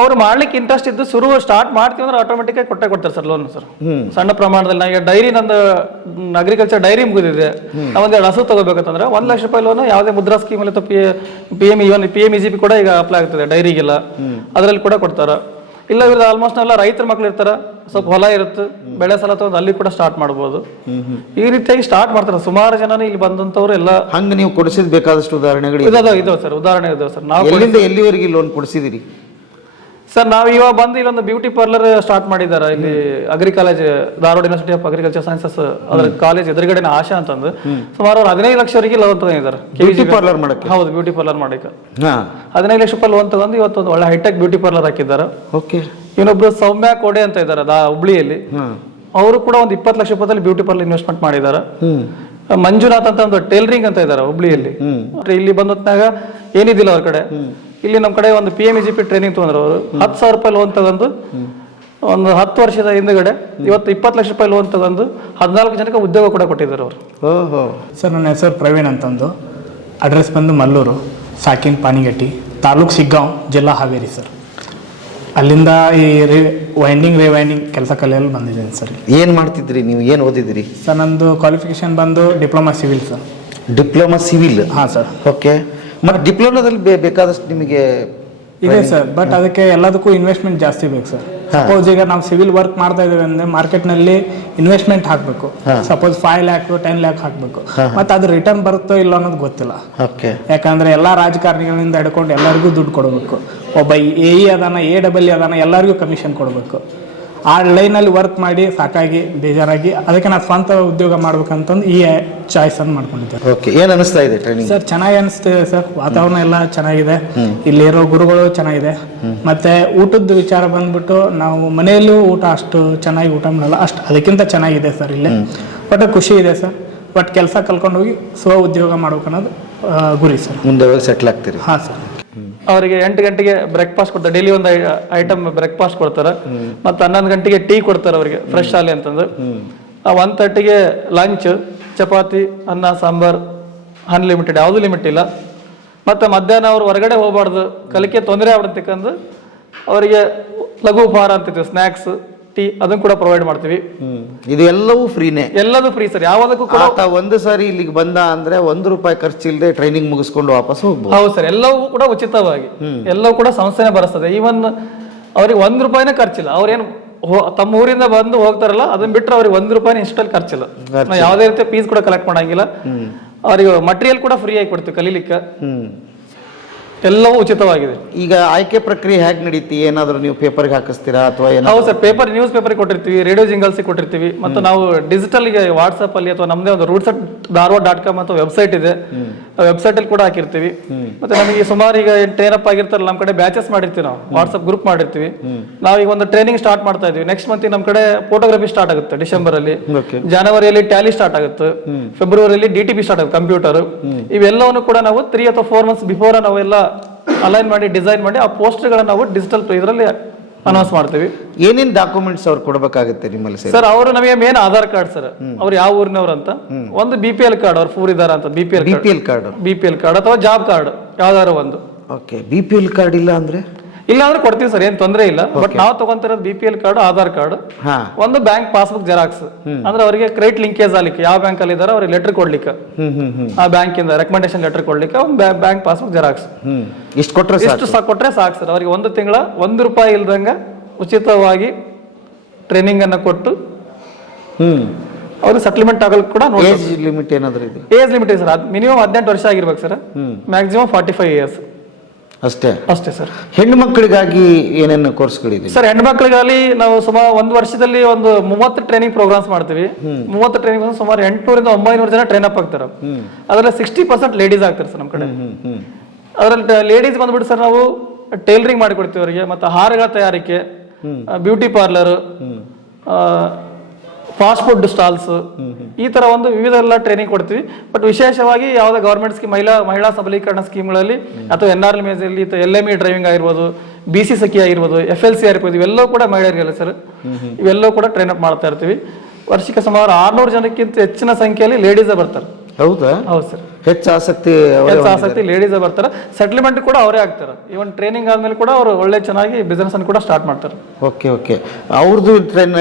ಅವ್ರು ಮಾಡ್ಲಿಕ್ಕೆ ಇಂಟ್ರೆಸ್ಟ್ ಇದ್ದು ಶುರು ಸ್ಟಾರ್ಟ್ ಮಾಡ್ತೀವಿ ಅಂದ್ರೆ ಆಟೋಮೆಟಿಕ್ ಆಗಿ ಕೊಟ್ಟೆ ಕೊಡ್ತಾರೆ ಸರ್ ಲೋನ್ ಸರ್. ಸಣ್ಣ ಪ್ರಮಾಣದಲ್ಲಿ ನಾವು ಈಗ ಡೈರಿ ನಂದು ಅಗ್ರಿಕಲ್ಚರ್ ಡೈರಿ ಮುಗಿದಿದೆ. ನಾವೊಂದು ಒಂದೆರಡು ಹಸು ತಗೋಬೇಕಂತಂದ್ರೆ ಒಂದ್ ಲಕ್ಷ ರೂಪಾಯಿ ಲೋನ್ ಯಾವುದೇ ಮುದ್ರಾ ಸ್ಕೀಮ್ ಅಲ್ಲಿ ಅಥವಾ P M even P M E G P ಕೂಡ ಈಗ ಅಪ್ಲೈ ಆಗ್ತದೆ ಡೈರಿಗೆಲ್ಲ ಅದ್ರಲ್ಲಿ ಕೂಡ ಕೊಡ್ತಾರ. ಇಲ್ಲ ಇವ್ರದ್ದು ಆಲ್ಮೋಸ್ಟ್ ಎಲ್ಲ ರೈತರ ಮಕ್ಳು ಇರ್ತಾರ ಸ್ವಲ್ಪ ಹೊಲ ಇರುತ್ತೆ ಬೆಳೆ ಸಾಲ ತಗೊಂಡು ಅಲ್ಲಿ ಕೂಡ ಸ್ಟಾರ್ಟ್ ಮಾಡ್ಬೋದು. ಈ ರೀತಿಯಾಗಿ ಸ್ಟಾರ್ಟ್ ಮಾಡ್ತಾರೆ. ಸುಮಾರು ಜನ ಇಲ್ಲಿ ಬಂದಂತವ್ರು ಎಲ್ಲ ಹಂಗ ನೀವು ಕೊಡಿಸಿದ ಬೇಕಾದಷ್ಟು ಉದಾಹರಣೆಗಳು ಇದಾವ ಇದಾವ ಸರ್. ಉದಾಹರಣೆ ಇದಾವೆ ಸರ್. ನಾವು ಎಲ್ಲಿಂದ ಎಲ್ಲಿವರೆಗೆ ಲೋನ್ ಕೊಡಿಸಿದಿರಿ? ಸರ್ ನಾವು ಇವಾಗ ಬಂದು ಇಲ್ಲೊಂದು ಬ್ಯೂಟಿ ಪಾರ್ಲರ್ ಸ್ಟಾರ್ಟ್ ಮಾಡಿದ್ದಾರೆ ಇಲ್ಲಿ agri college Dharwad university of agriculture sciences ಅದರ ಕಾಲೇಜ್ ಎದುರುಗಡೆ ಆಶಾ ಅಂತಂದು. ಸುಮಾರು ಅವ್ರು ಹದಿನೈದು ಲಕ್ಷವರೆಗೆ ಲೋನ್ ತಗೊಂಡಿದ್ದಾರೆ. ಬ್ಯೂಟಿ ಪಾರ್ಲರ್ ಮಾಡಕ್ಕೆ? ಹೌದು ಬ್ಯೂಟಿ ಪಾರ್ಲರ್ ಮಾಡಕ್ಕೆ. ಹದಿನೈದು ಲಕ್ಷ ರೂಪಾಯಿ ಲೋನ್ ತಗೊಂಡು ಇವತ್ತು ಒಂದು ಒಳ್ಳೆ ಹೈಟೆಕ್ ಬ್ಯೂಟಿ ಪಾರ್ಲರ್ ಹಾಕಿದ್ದಾರೆ. ಓಕೆ. ಇನ್ನೊಬ್ರು ಸೌಮ್ಯ ಕೋಡೆ ಅಂತ ಇದ್ದಾರೆ ದಾ ಹುಬ್ಳಿಯಲ್ಲಿ. ಅವರು ಕೂಡ ಒಂದು ಇಪ್ಪತ್ತು ಲಕ್ಷ ರೂಪಾಯಿ ಬ್ಯೂಟಿ ಪಾರ್ಲರ್ ಇನ್ವೆಸ್ಟ್ಮೆಂಟ್ ಮಾಡಿದ್ದಾರೆ. ಮಂಜುನಾಥ್ ಅಂತ ಒಂದು ಟೈಲರಿಂಗ್ ಅಂತ ಇದ್ದಾರೆ ಹುಬ್ಳಿಯಲ್ಲಿ. ಇಲ್ಲಿ ಬಂದ ಹೊತ್ನಾಗ ಏನಿದಿಲ್ಲ ಅವ್ರ ಕಡೆ. ಇಲ್ಲಿ ನಮ್ಮ ಕಡೆ ಒಂದು P M G P training ತೊಗೊಂಡ್ರು ಅವರು. ಹತ್ತು ಸಾವಿರ ರೂಪಾಯಿ ಲೋನ್ ತಗೊಂಡು ಒಂದು ಹತ್ತು ವರ್ಷದ ಹಿಂದ್ಗಡೆ ಇವತ್ತು ಇಪ್ಪತ್ತು ಲಕ್ಷ ರೂಪಾಯಿ ಲೋನ್ ತಗೊಂಡು ಹದಿನಾಲ್ಕು ಜನಕ್ಕೆ ಉದ್ಯೋಗ ಕೂಡ ಕೊಟ್ಟಿದ್ದಾರೆ ಅವರು. ಓಹೋ. ಸರ್ ನನ್ನ ಹೆಸರು ಪ್ರವೀಣ್ ಅಂತಂದು. ಅಡ್ರೆಸ್ ಬಂದು ಮಲ್ಲೂರು ಸಾಕಿನ್ ಪಾನಿಗಟ್ಟಿ ತಾಲೂಕ್ ಸಿಗ್ಗಾಂವ್ ಜಿಲ್ಲಾ ಹಾವೇರಿ ಸರ್. ಅಲ್ಲಿಂದ ಈ ರೇ ವೈಂಡಿಂಗ್ ರೇ ವೈಂಡಿಂಗ್ ಕೆಲಸ ಕಲಿಯಲು ಬಂದಿದ್ದೀನಿ ಸರ್. ಏನು ಮಾಡ್ತಿದ್ರಿ? ನೀವು ಏನು ಓದಿದ್ರಿ ಸರ್ ನಂದು ಕ್ವಾಲಿಫಿಕೇಶನ್ ಬಂದು diploma civil sir. Diploma civil? ಹಾಂ ಸರ್. ಓಕೆ. ಮತ್ತು ಡಿಪ್ಲೊಮಾದಲ್ಲಿ ಬೇಕಾದಷ್ಟು ನಿಮಗೆ ಇದೆ ಸರ್ ಬಟ್ ಅದಕ್ಕೆ ಎಲ್ಲದಕ್ಕೂ ಇನ್ವೆಸ್ಟ್ಮೆಂಟ್ ಜಾಸ್ತಿ ಬೇಕು ಸರ್. ಸಪೋಸ್ ಈಗ ನಾವು ಸಿವಿಲ್ ವರ್ಕ್ ಮಾಡ್ತಾ ಇದ್ದೇವೆ ಅಂದ್ರೆ ಮಾರ್ಕೆಟ್ನಲ್ಲಿ ಇನ್ವೆಸ್ಟ್ಮೆಂಟ್ ಹಾಕ್ಬೇಕು suppose five lakh ten lakh ಹಾಕ್ಬೇಕು. ಮತ್ತೆ ಅದು ರಿಟರ್ನ್ ಬರುತ್ತೋ ಇಲ್ಲ ಅನ್ನೋದು ಗೊತ್ತಿಲ್ಲ. ಯಾಕಂದ್ರೆ ಎಲ್ಲಾ ರಾಜಕಾರಣಿಗಳಿಂದ ಹಿಡ್ಕೊಂಡು ಎಲ್ಲರಿಗೂ ದುಡ್ಡು ಕೊಡಬೇಕು. ಒಬ್ಬ ಎ ಇ ಅದಾನ ಎ ಡಬಲ್ ಅದಾನ ಎಲ್ಲರಿಗೂ ಕಮಿಷನ್ ಕೊಡಬೇಕು. ಆ ಲೈನಲ್ಲಿ ವರ್ಕ್ ಮಾಡಿ ಸಾಕಾಗಿ ಬೇಜಾರಾಗಿ ಅದಕ್ಕೆ ನಾನು ಸ್ವಂತ ಉದ್ಯೋಗ ಮಾಡ್ಬೇಕಂತಂದು ಈ ಚಾಯ್ಸ್ ಅನ್ನು ಮಾಡ್ಕೊಂಡಿದ್ದೆ ಓಕೆ ಏನು ಅನಿಸ್ತಾ ಇದೆ ಟ್ರೈನಿಂಗ್ ಸರ್ ಚೆನ್ನಾಗಿ ಅನಿಸ್ತಿದೆ ಸರ್. ವಾತಾವರಣ ಎಲ್ಲ ಚೆನ್ನಾಗಿದೆ. ಇಲ್ಲಿರೋ ಗುರುಗಳು ಚೆನ್ನಾಗಿದೆ. ಮತ್ತೆ ಊಟದ ವಿಚಾರ ಬಂದ್ಬಿಟ್ಟು ನಾವು ಮನೆಯಲ್ಲೂ ಊಟ ಅಷ್ಟು ಚೆನ್ನಾಗಿ ಊಟ ಮಾಡಲ್ಲ. ಅಷ್ಟು ಅದಕ್ಕಿಂತ ಚೆನ್ನಾಗಿದೆ ಸರ್ ಇಲ್ಲಿ. ಬಟ್ ಖುಷಿ ಇದೆ ಸರ್. ಬಟ್ ಕೆಲಸ ಕಲ್ಕೊಂಡು ಹೋಗಿ ಸ್ವ ಉದ್ಯೋಗ ಮಾಡ್ಬೇಕು ಅನ್ನೋದು ಗುರಿ ಸರ್. ಮುಂದೆ ಸೆಟ್ಲ್ ಆಗ್ತೀರಿ. ಹಾಂ ಸರ್. ಅವರಿಗೆ ಎಂಟು ಗಂಟೆಗೆ ಬ್ರೇಕ್ಫಾಸ್ಟ್ ಕೊಡ್ತಾರೆ. ಡೈಲಿ ಒಂದು ಐಟಮ್ ಬ್ರೇಕ್ಫಾಸ್ಟ್ ಕೊಡ್ತಾರೆ. ಮತ್ತೆ ಹನ್ನೊಂದು ಗಂಟೆಗೆ ಟೀ ಕೊಡ್ತಾರೆ ಅವರಿಗೆ ಫ್ರೆಶ್ ಆಲಿ ಅಂತಂದ್ರೆ. ಆ ಒನ್ ತರ್ಟಿಗೆ ಲಂಚ್ ಚಪಾತಿ ಅನ್ನ ಸಾಂಬಾರ್ ಅನ್ಲಿಮಿಟೆಡ್ ಯಾವುದು ಲಿಮಿಟ್ ಇಲ್ಲ. ಮತ್ತೆ ಮಧ್ಯಾಹ್ನ ಅವ್ರು ಹೊರಗಡೆ ಹೋಗ್ಬಾರ್ದು. ಕಲಿಕೆ ತೊಂದರೆ ಆಗ್ಬಿಡ್ತಕ್ಕಂದು ಅವರಿಗೆ ಲಘು ಉಪಹಾರ ಅಂತಿತ್ತು ಸ್ನ್ಯಾಕ್ಸ್ ಟೀ ಅದನ್ನು ಕೂಡ ಪ್ರೊವೈಡ್ ಮಾಡ್ತೀವಿ. ಇದು ಎಲ್ಲವೂ ಫ್ರೀನೇ. ಎಲ್ಲದೂ ಫ್ರೀ ಸರ್. ಯಾವುದಕ್ಕೂ ಕೂಡ ಆತ ಒಂದು ಸಾರಿ ಇಲ್ಲಿಗೆ ಬಂದ ಅಂದ್ರೆ ಒಂದು ರೂಪಾಯಿ ಖರ್ಚಿಲ್ಲದೆ ಟ್ರೈನಿಂಗ್ ಮುಗಿಸ್ಕೊಂಡು ವಾಪಸ್ ಹೋಗ್ಬೋದು. ಹೌದು ಸರ್. ಎಲ್ಲವೂ ಕೂಡ ಉಚಿತವಾಗಿ. ಎಲ್ಲವೂ ಕೂಡ ಸಂಸ್ಥೆನೇ ಬರೆಸ್ತದೆ. ಈವನ್ ಅವ್ರಿಗೆ ಒಂದ್ ರೂಪಾಯಿನೇ ಖರ್ಚಿಲ್ಲ. ಅವ್ರೇನು ತಮ್ಮ ಊರಿಂದ ಬಂದು ಹೋಗ್ತಾರಲ್ಲ ಅದನ್ನ ಬಿಟ್ಟರೆ ಅವ್ರಿಗೆ ಒಂದ್ ರೂಪಾಯಿ ಇನ್ಸ್ಟಾಲ್ ಖರ್ಚಿಲ್ಲ. ನಾವು ಯಾವುದೇ ರೀತಿಯ ಫೀಸ್ ಕೂಡ ಕಲೆಕ್ಟ್ ಮಾಡಂಗಿಲ್ಲ. ಅವ್ರಿಗೆ ಮಟೀರಿಯಲ್ ಕೂಡ ಫ್ರೀ ಆಗಿ ಕೊಡ್ತೀವಿ ಕಲೀಲಿಕ್ಕೆ. ಎಲ್ಲವೂ ಉಚಿತವಾಗಿದೆ. ಈಗ ಆಯ್ಕೆ ಪ್ರಕ್ರಿಯೆ ಹೇಗೆ ನಡೀತಿ? ಏನಾದರೂ ನೀವು ಪೇಪರ್ಗೆ ಹಾಕಿಸ್ತೀರಾ ಅಥವಾ ಏನಾದ್ರು? ಹೌದು ಸರ್ ಪೇಪರ್ ನ್ಯೂಸ್ ಪೇಪರ್ ಕೊಟ್ಟಿರ್ತೀವಿ ರೇಡಿಯೋ ಜಿಂಗಲ್ಸ್ ಕೊಟ್ಟಿರ್ತೀವಿ ಮತ್ತು ನಾವು ಡಿಜಿಟಲ್ಗೆ ವಾಟ್ಸ್ಆಪ್ ಅಲ್ಲಿ ಅಥವಾ ನಮ್ಮದೇ ಒಂದು ರೂಟ್ಸ್ ಧಾರವಾಡ ಡಾಟ್ ಕಾಮ್ ಅಂತ ವೆಬ್ಸೈಟ್ ಇದೆ. ಆ ವೆಬ್ಸೈಟ್ ಅಲ್ಲಿ ಕೂಡ ಹಾಕಿರ್ತೀವಿ. ಮತ್ತೆ ನಮಗೆ ಸುಮಾರು ಈಗ ಟ್ರೈನ್ ಅಪ್ ಆಗಿರ್ತಾರಲ್ಲ ನಮ್ಮ ಕಡೆ ಬ್ಯಾಚಸ್ ಮಾಡಿರ್ತೀವಿ ನಾವು. ವಾಟ್ಸಪ್ ಗ್ರೂಪ್ ಮಾಡಿರ್ತೀವಿ. ನಾವು ಈಗ ಒಂದು ಟ್ರೈನಿಂಗ್ ಸ್ಟಾರ್ಟ್ ಮಾಡ್ತಾ ಇದೀವಿ ನೆಕ್ಸ್ಟ್ ಮಂತ್ ನಮ್ಮ ಕಡೆ ಫೋಟೋಗ್ರಫಿ ಸ್ಟಾರ್ಟ್ ಆಗುತ್ತೆ ಡಿಸೆಂಬರ್ ಅಲ್ಲಿ. ಜನವರಿಯಲ್ಲಿ ಟ್ಯಾಲಿ ಸ್ಟಾರ್ಟ್ ಆಗುತ್ತೆ. ಫೆಬ್ರವರಿಯಲ್ಲಿ ಡಿ ಟಿ ಪಿ ಸ್ಟಾರ್ಟ್ ಆಗುತ್ತೆ ಕಂಪ್ಯೂಟರ್ ಇವೆಲ್ಲವನ್ನು ಕೂಡ ನಾವು ತ್ರೀ ಅಥವಾ ಫೋರ್ ಮಂತ್ಸ್ ಬಿಫೋರ್ ನಾವೆಲ್ಲ ಅಲೈನ್ ಮಾಡಿ ಡಿಸೈನ್ ಮಾಡಿ ಆ ಪೋಸ್ಟರ್ಗಳನ್ನ ನಾವು ಡಿಜಿಟಲ್ ಇದರಲ್ಲಿ ಅನೌನ್ಸ್ ಮಾಡ್ತೀವಿ. ಏನೇನು ಡಾಕ್ಯುಮೆಂಟ್ಸ್ ಅವ್ರು ಕೊಡಬೇಕಾಗುತ್ತೆ ನಿಮ್ಮಲ್ಲಿ ಸೇರಿ? ಸರ್ ಅವರು ನಮಗೆ ಮೇನ್ ಆಧಾರ್ ಕಾರ್ಡ್ ಸರ್ ಅವ್ರು ಯಾವ ಊರಿನವ್ರು ಅಂತ? ಒಂದು ಬಿ ಪಿ ಎಲ್ ಕಾರ್ಡ್ ಅವ್ರ ಫೂರ್ ಇದಾರ ಅಂತ. B P L B P L card B P L card ಅಥವಾ ಜಾಬ್ ಕಾರ್ಡ್ ಯಾವ್ದಾದ್ರು ಒಂದು. Okay B P L card ಇಲ್ಲ ಅಂದ್ರೆ? ಇಲ್ಲ ಅಂದ್ರೆ ಕೊಡ್ತೀವಿ ಸರ್ ಏನ್ ತೊಂದರೆ ಇಲ್ಲ. ಬಟ್ ನಾವು ತಗೊಂತಿರೋದು B P L card Aadhaar card ಹಾ. ಒಂದು ಬ್ಯಾಂಕ್ ಪಾಸ್ಬುಕ್ ಜೆರಾಕ್ಸ್ ಅಂದ್ರೆ ಅವರಿಗೆ ಕ್ರೆಡಿಟ್ ಲಿಂಕೇಜ್ ಆಗ್ಲಿಕ್ಕೆ ಯಾವ ಬ್ಯಾಂಕ್ ಅಲ್ಲಿ ಇದಾರೆ ಅವ್ರಿಗೆ ಲೆಟರ್ ಕೊಡ್ಲಿಕ್ಕೆ. ಆ ಬ್ಯಾಂಕ್ ಇಂದ ರೆಕಮೆಂಡೇಶನ್ ಲೆಟರ್ ಕೊಡ್ಲಿಕ್ಕೆ ಒಂದು ಬ್ಯಾಂಕ್ ಪಾಸ್ಬುಕ್ ಜೆರಾಕ್ಸ್ ಇಷ್ಟು ಕೊಟ್ಟರೆ ಇಷ್ಟು ಸಾಕು. ಸಾಕು ಕೊಟ್ರೆ ಸಾಕು ಸರ್. ಅವರಿಗೆ ಒಂದು ತಿಂಗಳ ಒಂದು ರೂಪಾಯಿ ಇಲ್ದಂಗ ಉಚಿತವಾಗಿ ಟ್ರೈನಿಂಗ್ ಅನ್ನ ಕೊಟ್ಟು ಹ್ಮ್. ಅವ್ರಿಗೆ ಸೆಟ್ಲ್ಮೆಂಟ್ ಆಗಲು ಕೂಡ ಏಜ್ ಲಿಮಿಟ್ ಏನಾದ್ರೂ ಇದೆ? ಏಜ್ ಲಿಮಿಟ್ ಇದೆ ಸರ್. ಮಿನಿಮಮ್ ಹದಿನೆಂಟು ವರ್ಷ ಆಗಿರ್ಬೇಕು sir. Maximum forty five years ಅಷ್ಟೇ? ಅಷ್ಟೇ ಸರ್. ಹೆಣ್ಣು ಮಕ್ಕಳಿಗಾಗಿ ಏನೇನು ಕೋರ್ಸ್ಗಳಿದೆ? ಸರ್ ಹೆಣ್ಮಕ್ಳಿಗಾಗಿ ನಾವು ಸುಮಾರು ಒಂದ್ ವರ್ಷದಲ್ಲಿ ಒಂದು ಮೂವತ್ತು ಟ್ರೈನಿಂಗ್ ಪ್ರೋಗ್ರಾಮ್ಸ್ ಮಾಡ್ತೀವಿ. ಮೂವತ್ತು ಟ್ರೈನಿಂಗ್ ಸುಮಾರು ಎಂಟುನೂರಿಂದ ಒಂಬೈನೂರು ಜನ ಟ್ರೈನ್ ಅಪ್ ಆಗ್ತಾರೆ. ಅದರಲ್ಲಿ ಸಿಕ್ಸ್ಟಿ ಪರ್ಸೆಂಟ್ ಲೇಡೀಸ್ ಆಗ್ತಾರೆ ಸರ್ ನಮ್ಮ ಕಡೆ. ಅದರಲ್ಲಿ ಲೇಡೀಸ್ ಬಂದ್ಬಿಟ್ಟು ಸರ್ ನಾವು ಟೈಲರಿಂಗ್ ಮಾಡಿಕೊಡ್ತೀವಿ ಅವರಿಗೆ ಮತ್ತೆ ಹಾರಗಳ ತಯಾರಿಕೆ beauty parlour fast food stalls ಈ ತರ ಒಂದು ವಿವಿಧ ಎಲ್ಲ ಟ್ರೈನಿಂಗ್ ಕೊಡ್ತೀವಿ. ಬಟ್ ವಿಶೇಷವಾಗಿ ಯಾವುದೇ ಗವರ್ಮೆಂಟ್ ಸ್ಕೀಮ್ ಮಹಿಳಾ ಮಹಿಳಾ ಸಬಲೀಕರಣ ಸ್ಕೀಮ್ಗಳಲ್ಲಿ ಅಥವಾ ಎನ್ ಆರ್ ಮೇಜಲ್ಲಿ ಎಲ್ ಎಂ ಇ ಡ್ರೈವಿಂಗ್ ಆಗಿರ್ಬೋದು ಬಿ ಸಿ ಸಖಿ ಆಗಿರ್ಬೋದು ಎಫ್ ಎಲ್ ಸಿ ಆಗಿರ್ಬೋದು, ಇವೆಲ್ಲವೂ ಕೂಡ ಮಹಿಳೆಯರಿಗೆಲ್ಲ ಸರ್ ಇವೆಲ್ಲವೂ ಕೂಡ ಟ್ರೈನ್ ಅಪ್ ಮಾಡ್ತಾ ಇರ್ತೀವಿ. ವರ್ಷಕ್ಕೆ ಸುಮಾರು ಆರ್ನೂರು ಜನಕ್ಕಿಂತ ಹೆಚ್ಚಿನ ಸಂಖ್ಯೆಯಲ್ಲಿ ಲೇಡೀಸೇ ಬರ್ತಾರೆ. ಹೌದಾ? ಹೌದು ಸರ್. ಹೆಚ್ಚು ಆಸಕ್ತಿ ಹೆಚ್ಚು ಆಸಕ್ತಿ ಲೇಡೀಸ್ ಬರ್ತಾರೆ. ಸೆಟ್ಲ್ಮೆಂಟ್ ಕೂಡ ಅವರೇ ಆಗ್ತಾರೆ ಇವನ್ ಟ್ರೈನಿಂಗ್ ಆದ್ಮೇಲೆ ಕೂಡ ಅವರು ಒಳ್ಳೆ ಚೆನ್ನಾಗಿ ಬಿಸ್ನೆಸ್ ಅನ್ನು ಕೂಡ ಸ್ಟಾರ್ಟ್ ಮಾಡ್ತಾರೆ. ಓಕೆ ಓಕೆ ಅವ್ರದ್ದು ಟ್ರೈನ್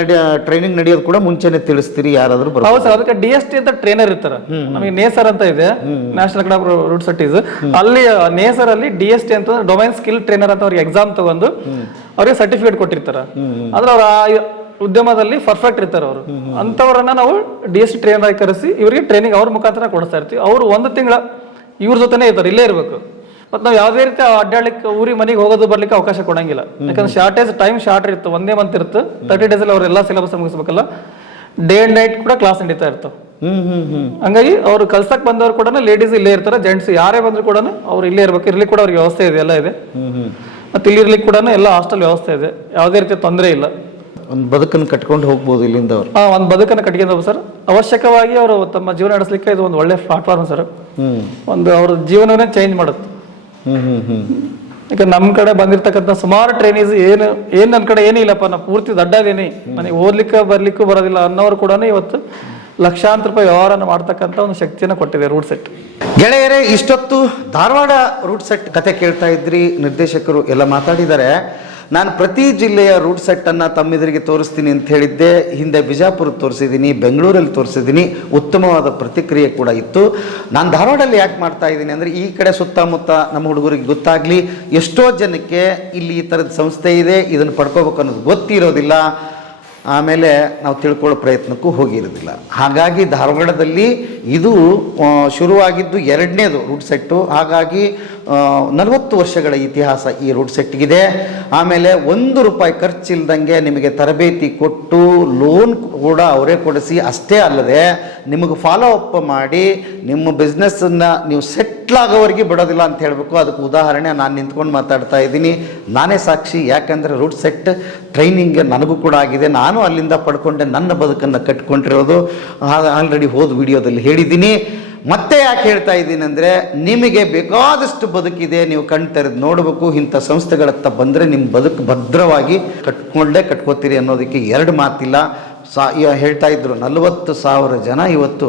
ಟ್ರೈನಿಂಗ್ ನಡೆಯೋದು ಕೂಡ ಮುಂಚೆನೆ ತಿಳಿಸ್ತೀರಿ ಯಾರಾದರೂ ಹೌದು ಸರ್ ಅದಕ್ಕೆ ಡಿ ಎಸ್ ಟಿ ಅಂತ ಟ್ರೈನರ್ ಇರ್ತಾರೆ. ನಮಗೆ ನೇಸರ್ ಅಂತ ಇದೆ. ನ್ಯಾಷನಲ್ ಕ್ಲಬ್ ರೂಟ್ ಸಟೀಸ್ ಅಲ್ಲಿ ನೇಸರ್ ಅಲ್ಲಿ ಡಿ ಎಸ್ ಟಿ ಅಂತ ಡೊಮೈನ್ ಸ್ಕಿಲ್ ಟ್ರೈನರ್ ಅಂತ ಅವ್ರಿಗೆ ಎಕ್ಸಾಮ್ ತಗೊಂಡು ಅವ್ರಿಗೆ ಸರ್ಟಿಫಿಕೇಟ್ ಕೊಟ್ಟಿರ್ತಾರೆ. ಅಂದ್ರೆ ಅವ್ರ ಉದ್ಯಮದಲ್ಲಿ ಪರ್ಫೆಕ್ಟ್ ಇರ್ತಾರೆ ಅವರು. ಅಂತವರನ್ನ ನಾವು ಡಿ ಎಸ್ ಟ್ರೈನರ್ ಆಗಿ ಕರೆಸಿ ಇವರಿಗೆ ಟ್ರೈನಿಂಗ್ ಅವ್ರ ಮುಖಾಂತರ ಕೊಡಿಸ್ತಾ ಇರ್ತೀವಿ. ಅವರು ಒಂದು ತಿಂಗಳ ಇವ್ರ ಜೊತೆನೇ ಇರ್ತಾರೆ ಇಲ್ಲೇ ಇರಬೇಕು. ಮತ್ತು ನಾವು ಯಾವುದೇ ರೀತಿ ಅಡ್ಡಾಡಲಿಕ್ಕೆ ಊರಿಗೆ ಮನೆಗೆ ಹೋಗೋದು ಬರ್ಲಿಕ್ಕೆ ಅವಕಾಶ ಕೊಡಂಗಿಲ್ಲ. ಯಾಕಂದ್ರೆ ಶಾರ್ಟೇಜ್ ಟೈಮ್ ಶಾರ್ಟ್ ಇರುತ್ತೆ ಒಂದೇ ಮಂತ್ ಇರುತ್ತೆ ತರ್ಟಿ ಡೇಸ್ ಅಲ್ಲಿ ಅವರೆಲ್ಲ ಸಿಲೆಬಸ್ ಮುಗಿಸ್ಬೇಕಲ್ಲ ಡೇ ಅಂಡ್ ನೈಟ್ ಕೂಡ ಕ್ಲಾಸ್ ನಡೀತಾ ಇರ್ತವೆ ಹ್ಮ್ ಹ್ಮ್ ಹ್ಮ್. ಹಂಗಾಗಿ ಅವ್ರು ಕಲ್ಸಕ್ ಬಂದವರು ಕೂಡ ಲೇಡೀಸ್ ಇಲ್ಲೇ ಇರ್ತಾರೆ ಜೆಂಟ್ಸ್ ಯಾರೇ ಬಂದ್ರು ಕೂಡ ಅವ್ರು ಇಲ್ಲೇ ಇರ್ಬೇಕು ಇರ್ಲಿ ಕೂಡ ಅವ್ರಿಗೆ ವ್ಯವಸ್ಥೆ ಇದೆ ಎಲ್ಲ ಇದೆ. ಮತ್ತೆ ಇಲ್ಲಿ ಇರ್ಲಿಕ್ಕೆ ಕೂಡ ಎಲ್ಲ ಹಾಸ್ಟೆಲ್ ವ್ಯವಸ್ಥೆ ಇದೆ ಯಾವುದೇ ರೀತಿಯ ತೊಂದರೆ ಇಲ್ಲ. ಒಂದು ಬದುಕನ್ನು ಕಟ್ಕೊಂಡು ಹೋಗ್ಬೋದು ಇಲ್ಲಿಂದ ಅವರು. ಆ ಒಂದು ಬದುಕನ್ನು ಕಟ್ಕೊಂಡು ಸರ್. ಅವಶ್ಯಕವಾಗಿ ಅವರು ತಮ್ಮ ಜೀವನ ನಡೆಸಲಿಕ್ಕೆ ಇದು ಒಂದು ಒಳ್ಳೆ ಪ್ಲಾಟ್ಫಾರ್ಮ್ ಸರ್. ಒಂದು ಅವ್ರ ಜೀವನವನ್ನೇ ಚೇಂಜ್ ಮಾಡುತ್ತೆ. ಈಗ ನಮ್ಮ ಕಡೆ ಬಂದಿರ್ತಕ್ಕಂಥ ಸುಮಾರು ಟ್ರೈನೀಸ್ ಏನು ಏನು ನನ್ನ ಕಡೆ ಏನಿಲ್ಲಪ್ಪ ನಾ ಪೂರ್ತಿ ದಡ್ಡ ಇದೀನಿ ನನಗೆ ಓದ್ಲಿಕ್ಕೆ ಬರ್ಲಿಕ್ಕೂ ಬರೋದಿಲ್ಲ ಅನ್ನೋರು ಕೂಡ ಇವತ್ತು ಲಕ್ಷಾಂತರ ರೂಪಾಯಿ ವ್ಯವಹಾರನ ಮಾಡ್ತಕ್ಕಂಥ ಒಂದು ಶಕ್ತಿಯನ್ನು ಕೊಟ್ಟಿದೆ ರೂಟ್ ಸೆಟ್ ಗೆಳೆಯರೇ ಇಷ್ಟೊತ್ತು ಧಾರವಾಡ ರೂಟ್ ಸೆಟ್ ಕತೆ ಕೇಳ್ತಾ ಇದ್ರಿ ನಿರ್ದೇಶಕರು ಎಲ್ಲ ಮಾತಾಡಿದ್ದಾರೆ. ನಾನು ಪ್ರತಿ ಜಿಲ್ಲೆಯ ರೂಟ್ ಸೆಟ್ಟನ್ನು ತಮ್ಮೆದುರಿಗೆ ತೋರಿಸ್ತೀನಿ ಅಂತ ಹೇಳಿದ್ದೆ. ಹಿಂದೆ ಬಿಜಾಪುರ ತೋರಿಸಿದ್ದೀನಿ ಬೆಂಗಳೂರಲ್ಲಿ ತೋರಿಸಿದ್ದೀನಿ ಉತ್ತಮವಾದ ಪ್ರತಿಕ್ರಿಯೆ ಕೂಡ ಇತ್ತು. ನಾನು ಧಾರವಾಡಲ್ಲಿ ಯಾಕೆ ಮಾಡ್ತಾ ಇದ್ದೀನಿ ಅಂದರೆ ಈ ಕಡೆ ಸುತ್ತಮುತ್ತ ನಮ್ಮ ಹುಡುಗರಿಗೆ ಗೊತ್ತಾಗಲಿ, ಎಷ್ಟೋ ಜನಕ್ಕೆ ಇಲ್ಲಿ ಈ ಥರದ ಸಂಸ್ಥೆ ಇದೆ, ಇದನ್ನು ಪಡ್ಕೋಬೇಕು ಅನ್ನೋದು ಗೊತ್ತಿರೋದಿಲ್ಲ. ಆಮೇಲೆ ನಾವು ತಿಳ್ಕೊಳ್ಳೋ ಪ್ರಯತ್ನಕ್ಕೂ ಹೋಗಿರೋದಿಲ್ಲ. ಹಾಗಾಗಿ ಧಾರವಾಡದಲ್ಲಿ ಇದು ಶುರುವಾಗಿದ್ದು ಎರಡನೇದು ರೂಟ್ ಸೆಟ್ಟು ಹಾಗಾಗಿ ನಲವತ್ತು ವರ್ಷಗಳ ಇತಿಹಾಸ ಈ ರೂಟ್ ಸೆಟ್ಗಿದೆ ಆಮೇಲೆ ಒಂದು ರೂಪಾಯಿ ಖರ್ಚಿಲ್ದಂಗೆ ನಿಮಗೆ ತರಬೇತಿ ಕೊಟ್ಟು ಲೋನ್ ಕೂಡ ಅವರೇ ಕೊಡಿಸಿ, ಅಷ್ಟೇ ಅಲ್ಲದೆ ನಿಮಗೆ ಫಾಲೋ ಅಪ್ ಮಾಡಿ ನಿಮ್ಮ ಬಿಸ್ನೆಸ್ಸನ್ನು ನೀವು ಸೆಟ್ಲ್ ಆಗೋವರೆಗೆ ಬಿಡೋದಿಲ್ಲ ಅಂತ ಹೇಳಬೇಕು. ಅದಕ್ಕೆ ಉದಾಹರಣೆ ನಾನು ನಿಂತ್ಕೊಂಡು ಮಾತಾಡ್ತಾ ಇದ್ದೀನಿ. ನಾನೇ ಸಾಕ್ಷಿ, ಯಾಕಂದರೆ ರೂಟ್ ಸೆಟ್ ಟ್ರೈನಿಂಗ್ ನನಗೂ ಕೂಡ ಆಗಿದೆ. ನಾನು ಅಲ್ಲಿಂದ ಪಡ್ಕೊಂಡೆ, ನನ್ನ ಬದುಕನ್ನು ಕಟ್ಕೊಂಡಿರೋದು. ಆಲ್ರೆಡಿ ಹೋದ ವಿಡಿಯೋದಲ್ಲಿ ಹೇಳಿದ್ದೀನಿ. ಮತ್ತೆ ಯಾಕೆ ಹೇಳ್ತಾ ಇದ್ದೀನಿ ಅಂದರೆ ನಿಮಗೆ ಬೇಕಾದಷ್ಟು ಬದುಕಿದೆ, ನೀವು ಕಣ್ ತೆರೆದು ನೋಡಬೇಕು. ಇಂಥ ಸಂಸ್ಥೆಗಳತ್ತ ಬಂದರೆ ನಿಮ್ಮ ಬದುಕು ಭದ್ರವಾಗಿ ಕಟ್ಕೊಂಡೇ ಕಟ್ಕೋತೀರಿ ಅನ್ನೋದಕ್ಕೆ ಎರಡು ಮಾತಿಲ್ಲ. ಸಾ ಹೇಳ್ತಾ ಇದ್ರು, ನಲವತ್ತು ಸಾವಿರ ಜನ ಇವತ್ತು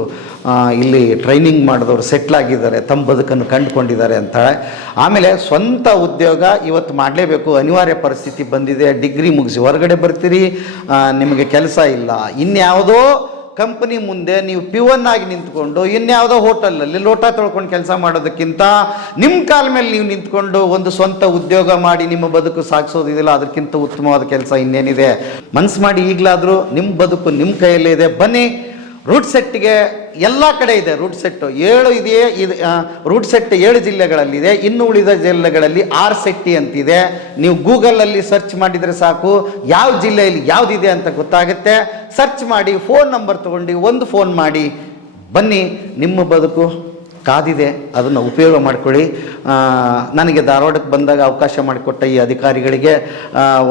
ಇಲ್ಲಿ ಟ್ರೈನಿಂಗ್ ಮಾಡಿದವರು ಸೆಟ್ಲ್ ಆಗಿದ್ದಾರೆ, ತಮ್ಮ ಬದುಕನ್ನು ಕಂಡುಕೊಂಡಿದ್ದಾರೆ ಅಂತ ಆಮೇಲೆ ಸ್ವಂತ ಉದ್ಯೋಗ ಇವತ್ತು ಮಾಡಲೇಬೇಕು. ಅನಿವಾರ್ಯ ಪರಿಸ್ಥಿತಿ ಬಂದಿದೆ. ಡಿಗ್ರಿ ಮುಗಿಸಿ ಹೊರಗಡೆ ಬರ್ತೀರಿ. ನಿಮಗೆ ಕೆಲಸ ಇಲ್ಲ. ಇನ್ಯಾವುದೋ ಕಂಪನಿ ಮುಂದೆ ನೀವು ಪಿವನ್ ಆಗಿ ನಿಂತ್ಕೊಂಡು ಇನ್ಯಾವುದೋ ಹೋಟೆಲಲ್ಲಿ ಲೋಟ ತೊಳ್ಕೊಂಡು ಕೆಲಸ ಮಾಡೋದಕ್ಕಿಂತ ನಿಮ್ಮ ಕಾಲ ಮೇಲೆ ನೀವು ನಿಂತ್ಕೊಂಡು ಒಂದು ಸ್ವಂತ ಉದ್ಯೋಗ ಮಾಡಿ ನಿಮ್ಮ ಬದುಕು ಸಾಗಿಸೋದಿದೆಯಲ್ಲ ಅದಕ್ಕಿಂತ ಉತ್ತಮವಾದ ಕೆಲಸ ಇನ್ನೇನಿದೆ. ಮನ್ಸು ಮಾಡಿ ಈಗಲಾದರೂ ನಿಮ್ಮ ಬದುಕು ನಿಮ್ಮ ಕೈಯಲ್ಲೇ ಇದೆ. ಬನ್ನಿ ರೂಟ್ ಸೆಟ್ಗೆ ಎಲ್ಲ ಕಡೆ ಇದೆ ರೂಟ್ ಸೆಟ್ಟು ಏಳು ಇದೆಯೇ? ಇದು ರೂಟ್ ಸೆಟ್ ಏಳು ಜಿಲ್ಲೆಗಳಲ್ಲಿದೆ. ಇನ್ನು ಉಳಿದ ಜಿಲ್ಲೆಗಳಲ್ಲಿ ಆರ್ ಸೆಟ್ಟಿ ಅಂತಿದೆ. ನೀವು ಗೂಗಲಲ್ಲಿ ಸರ್ಚ್ ಮಾಡಿದರೆ ಸಾಕು. ಯಾವ ಜಿಲ್ಲೆಯಲ್ಲಿ ಯಾವುದಿದೆ ಅಂತ ಗೊತ್ತಾಗುತ್ತೆ. ಸರ್ಚ್ ಮಾಡಿ ಫೋನ್ ನಂಬರ್ ತೊಗೊಂಡು ಒಂದು ಫೋನ್ ಮಾಡಿ. ಬನ್ನಿ, ನಿಮ್ಮ ಬದುಕು ಕಾದಿದೆ, ಅದನ್ನು ಉಪಯೋಗ ಮಾಡ್ಕೊಳ್ಳಿ. ನನಗೆ ಧಾರವಾಡಕ್ಕೆ ಬಂದಾಗ ಅವಕಾಶ ಮಾಡಿಕೊಟ್ಟ ಈ ಅಧಿಕಾರಿಗಳಿಗೆ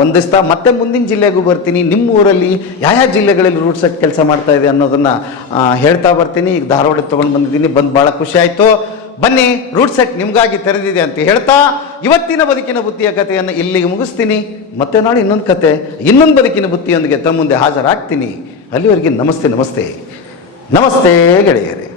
ಒಂದಿಸ್ತಾ ಮತ್ತೆ ಮುಂದಿನ ಜಿಲ್ಲೆಗೂ ಬರ್ತೀನಿ. ನಿಮ್ಮ ಊರಲ್ಲಿ ಯಾವ ಯಾವ ಜಿಲ್ಲೆಗಳಲ್ಲಿ ರೂಟ್ ಕೆಲಸ ಮಾಡ್ತಾ ಇದೆ ಅನ್ನೋದನ್ನು ಹೇಳ್ತಾ ಬರ್ತೀನಿ. ಈಗ ಧಾರವಾಡಕ್ಕೆ ತೊಗೊಂಡು ಬಂದಿದ್ದೀನಿ, ಬಂದು ಭಾಳ ಖುಷಿ ಆಯಿತು. ಬನ್ನಿ ರೂಟ್ ಸೆಟ್ ನಿಮಗಾಗಿ ತೆರೆದಿದೆ ಅಂತ ಹೇಳ್ತಾ, ಇವತ್ತಿನ ಬದುಕಿನ ಬುದ್ಧಿಯ ಕಥೆಯನ್ನು ಇಲ್ಲಿಗೆ ಮುಗಿಸ್ತೀನಿ. ಮತ್ತೆ ನಾಳೆ ಇನ್ನೊಂದು ಕತೆ, ಇನ್ನೊಂದು ಬದುಕಿನ ಬುದ್ಧಿಯೊಂದಿಗೆ ತಮ್ಮ ಮುಂದೆ ಹಾಜರಾಗ್ತೀನಿ. ಅಲ್ಲಿವರೆಗೆ ನಮಸ್ತೆ ನಮಸ್ತೆ. ನಮಸ್ತೆ, ಗೆಳೆಯರೇ.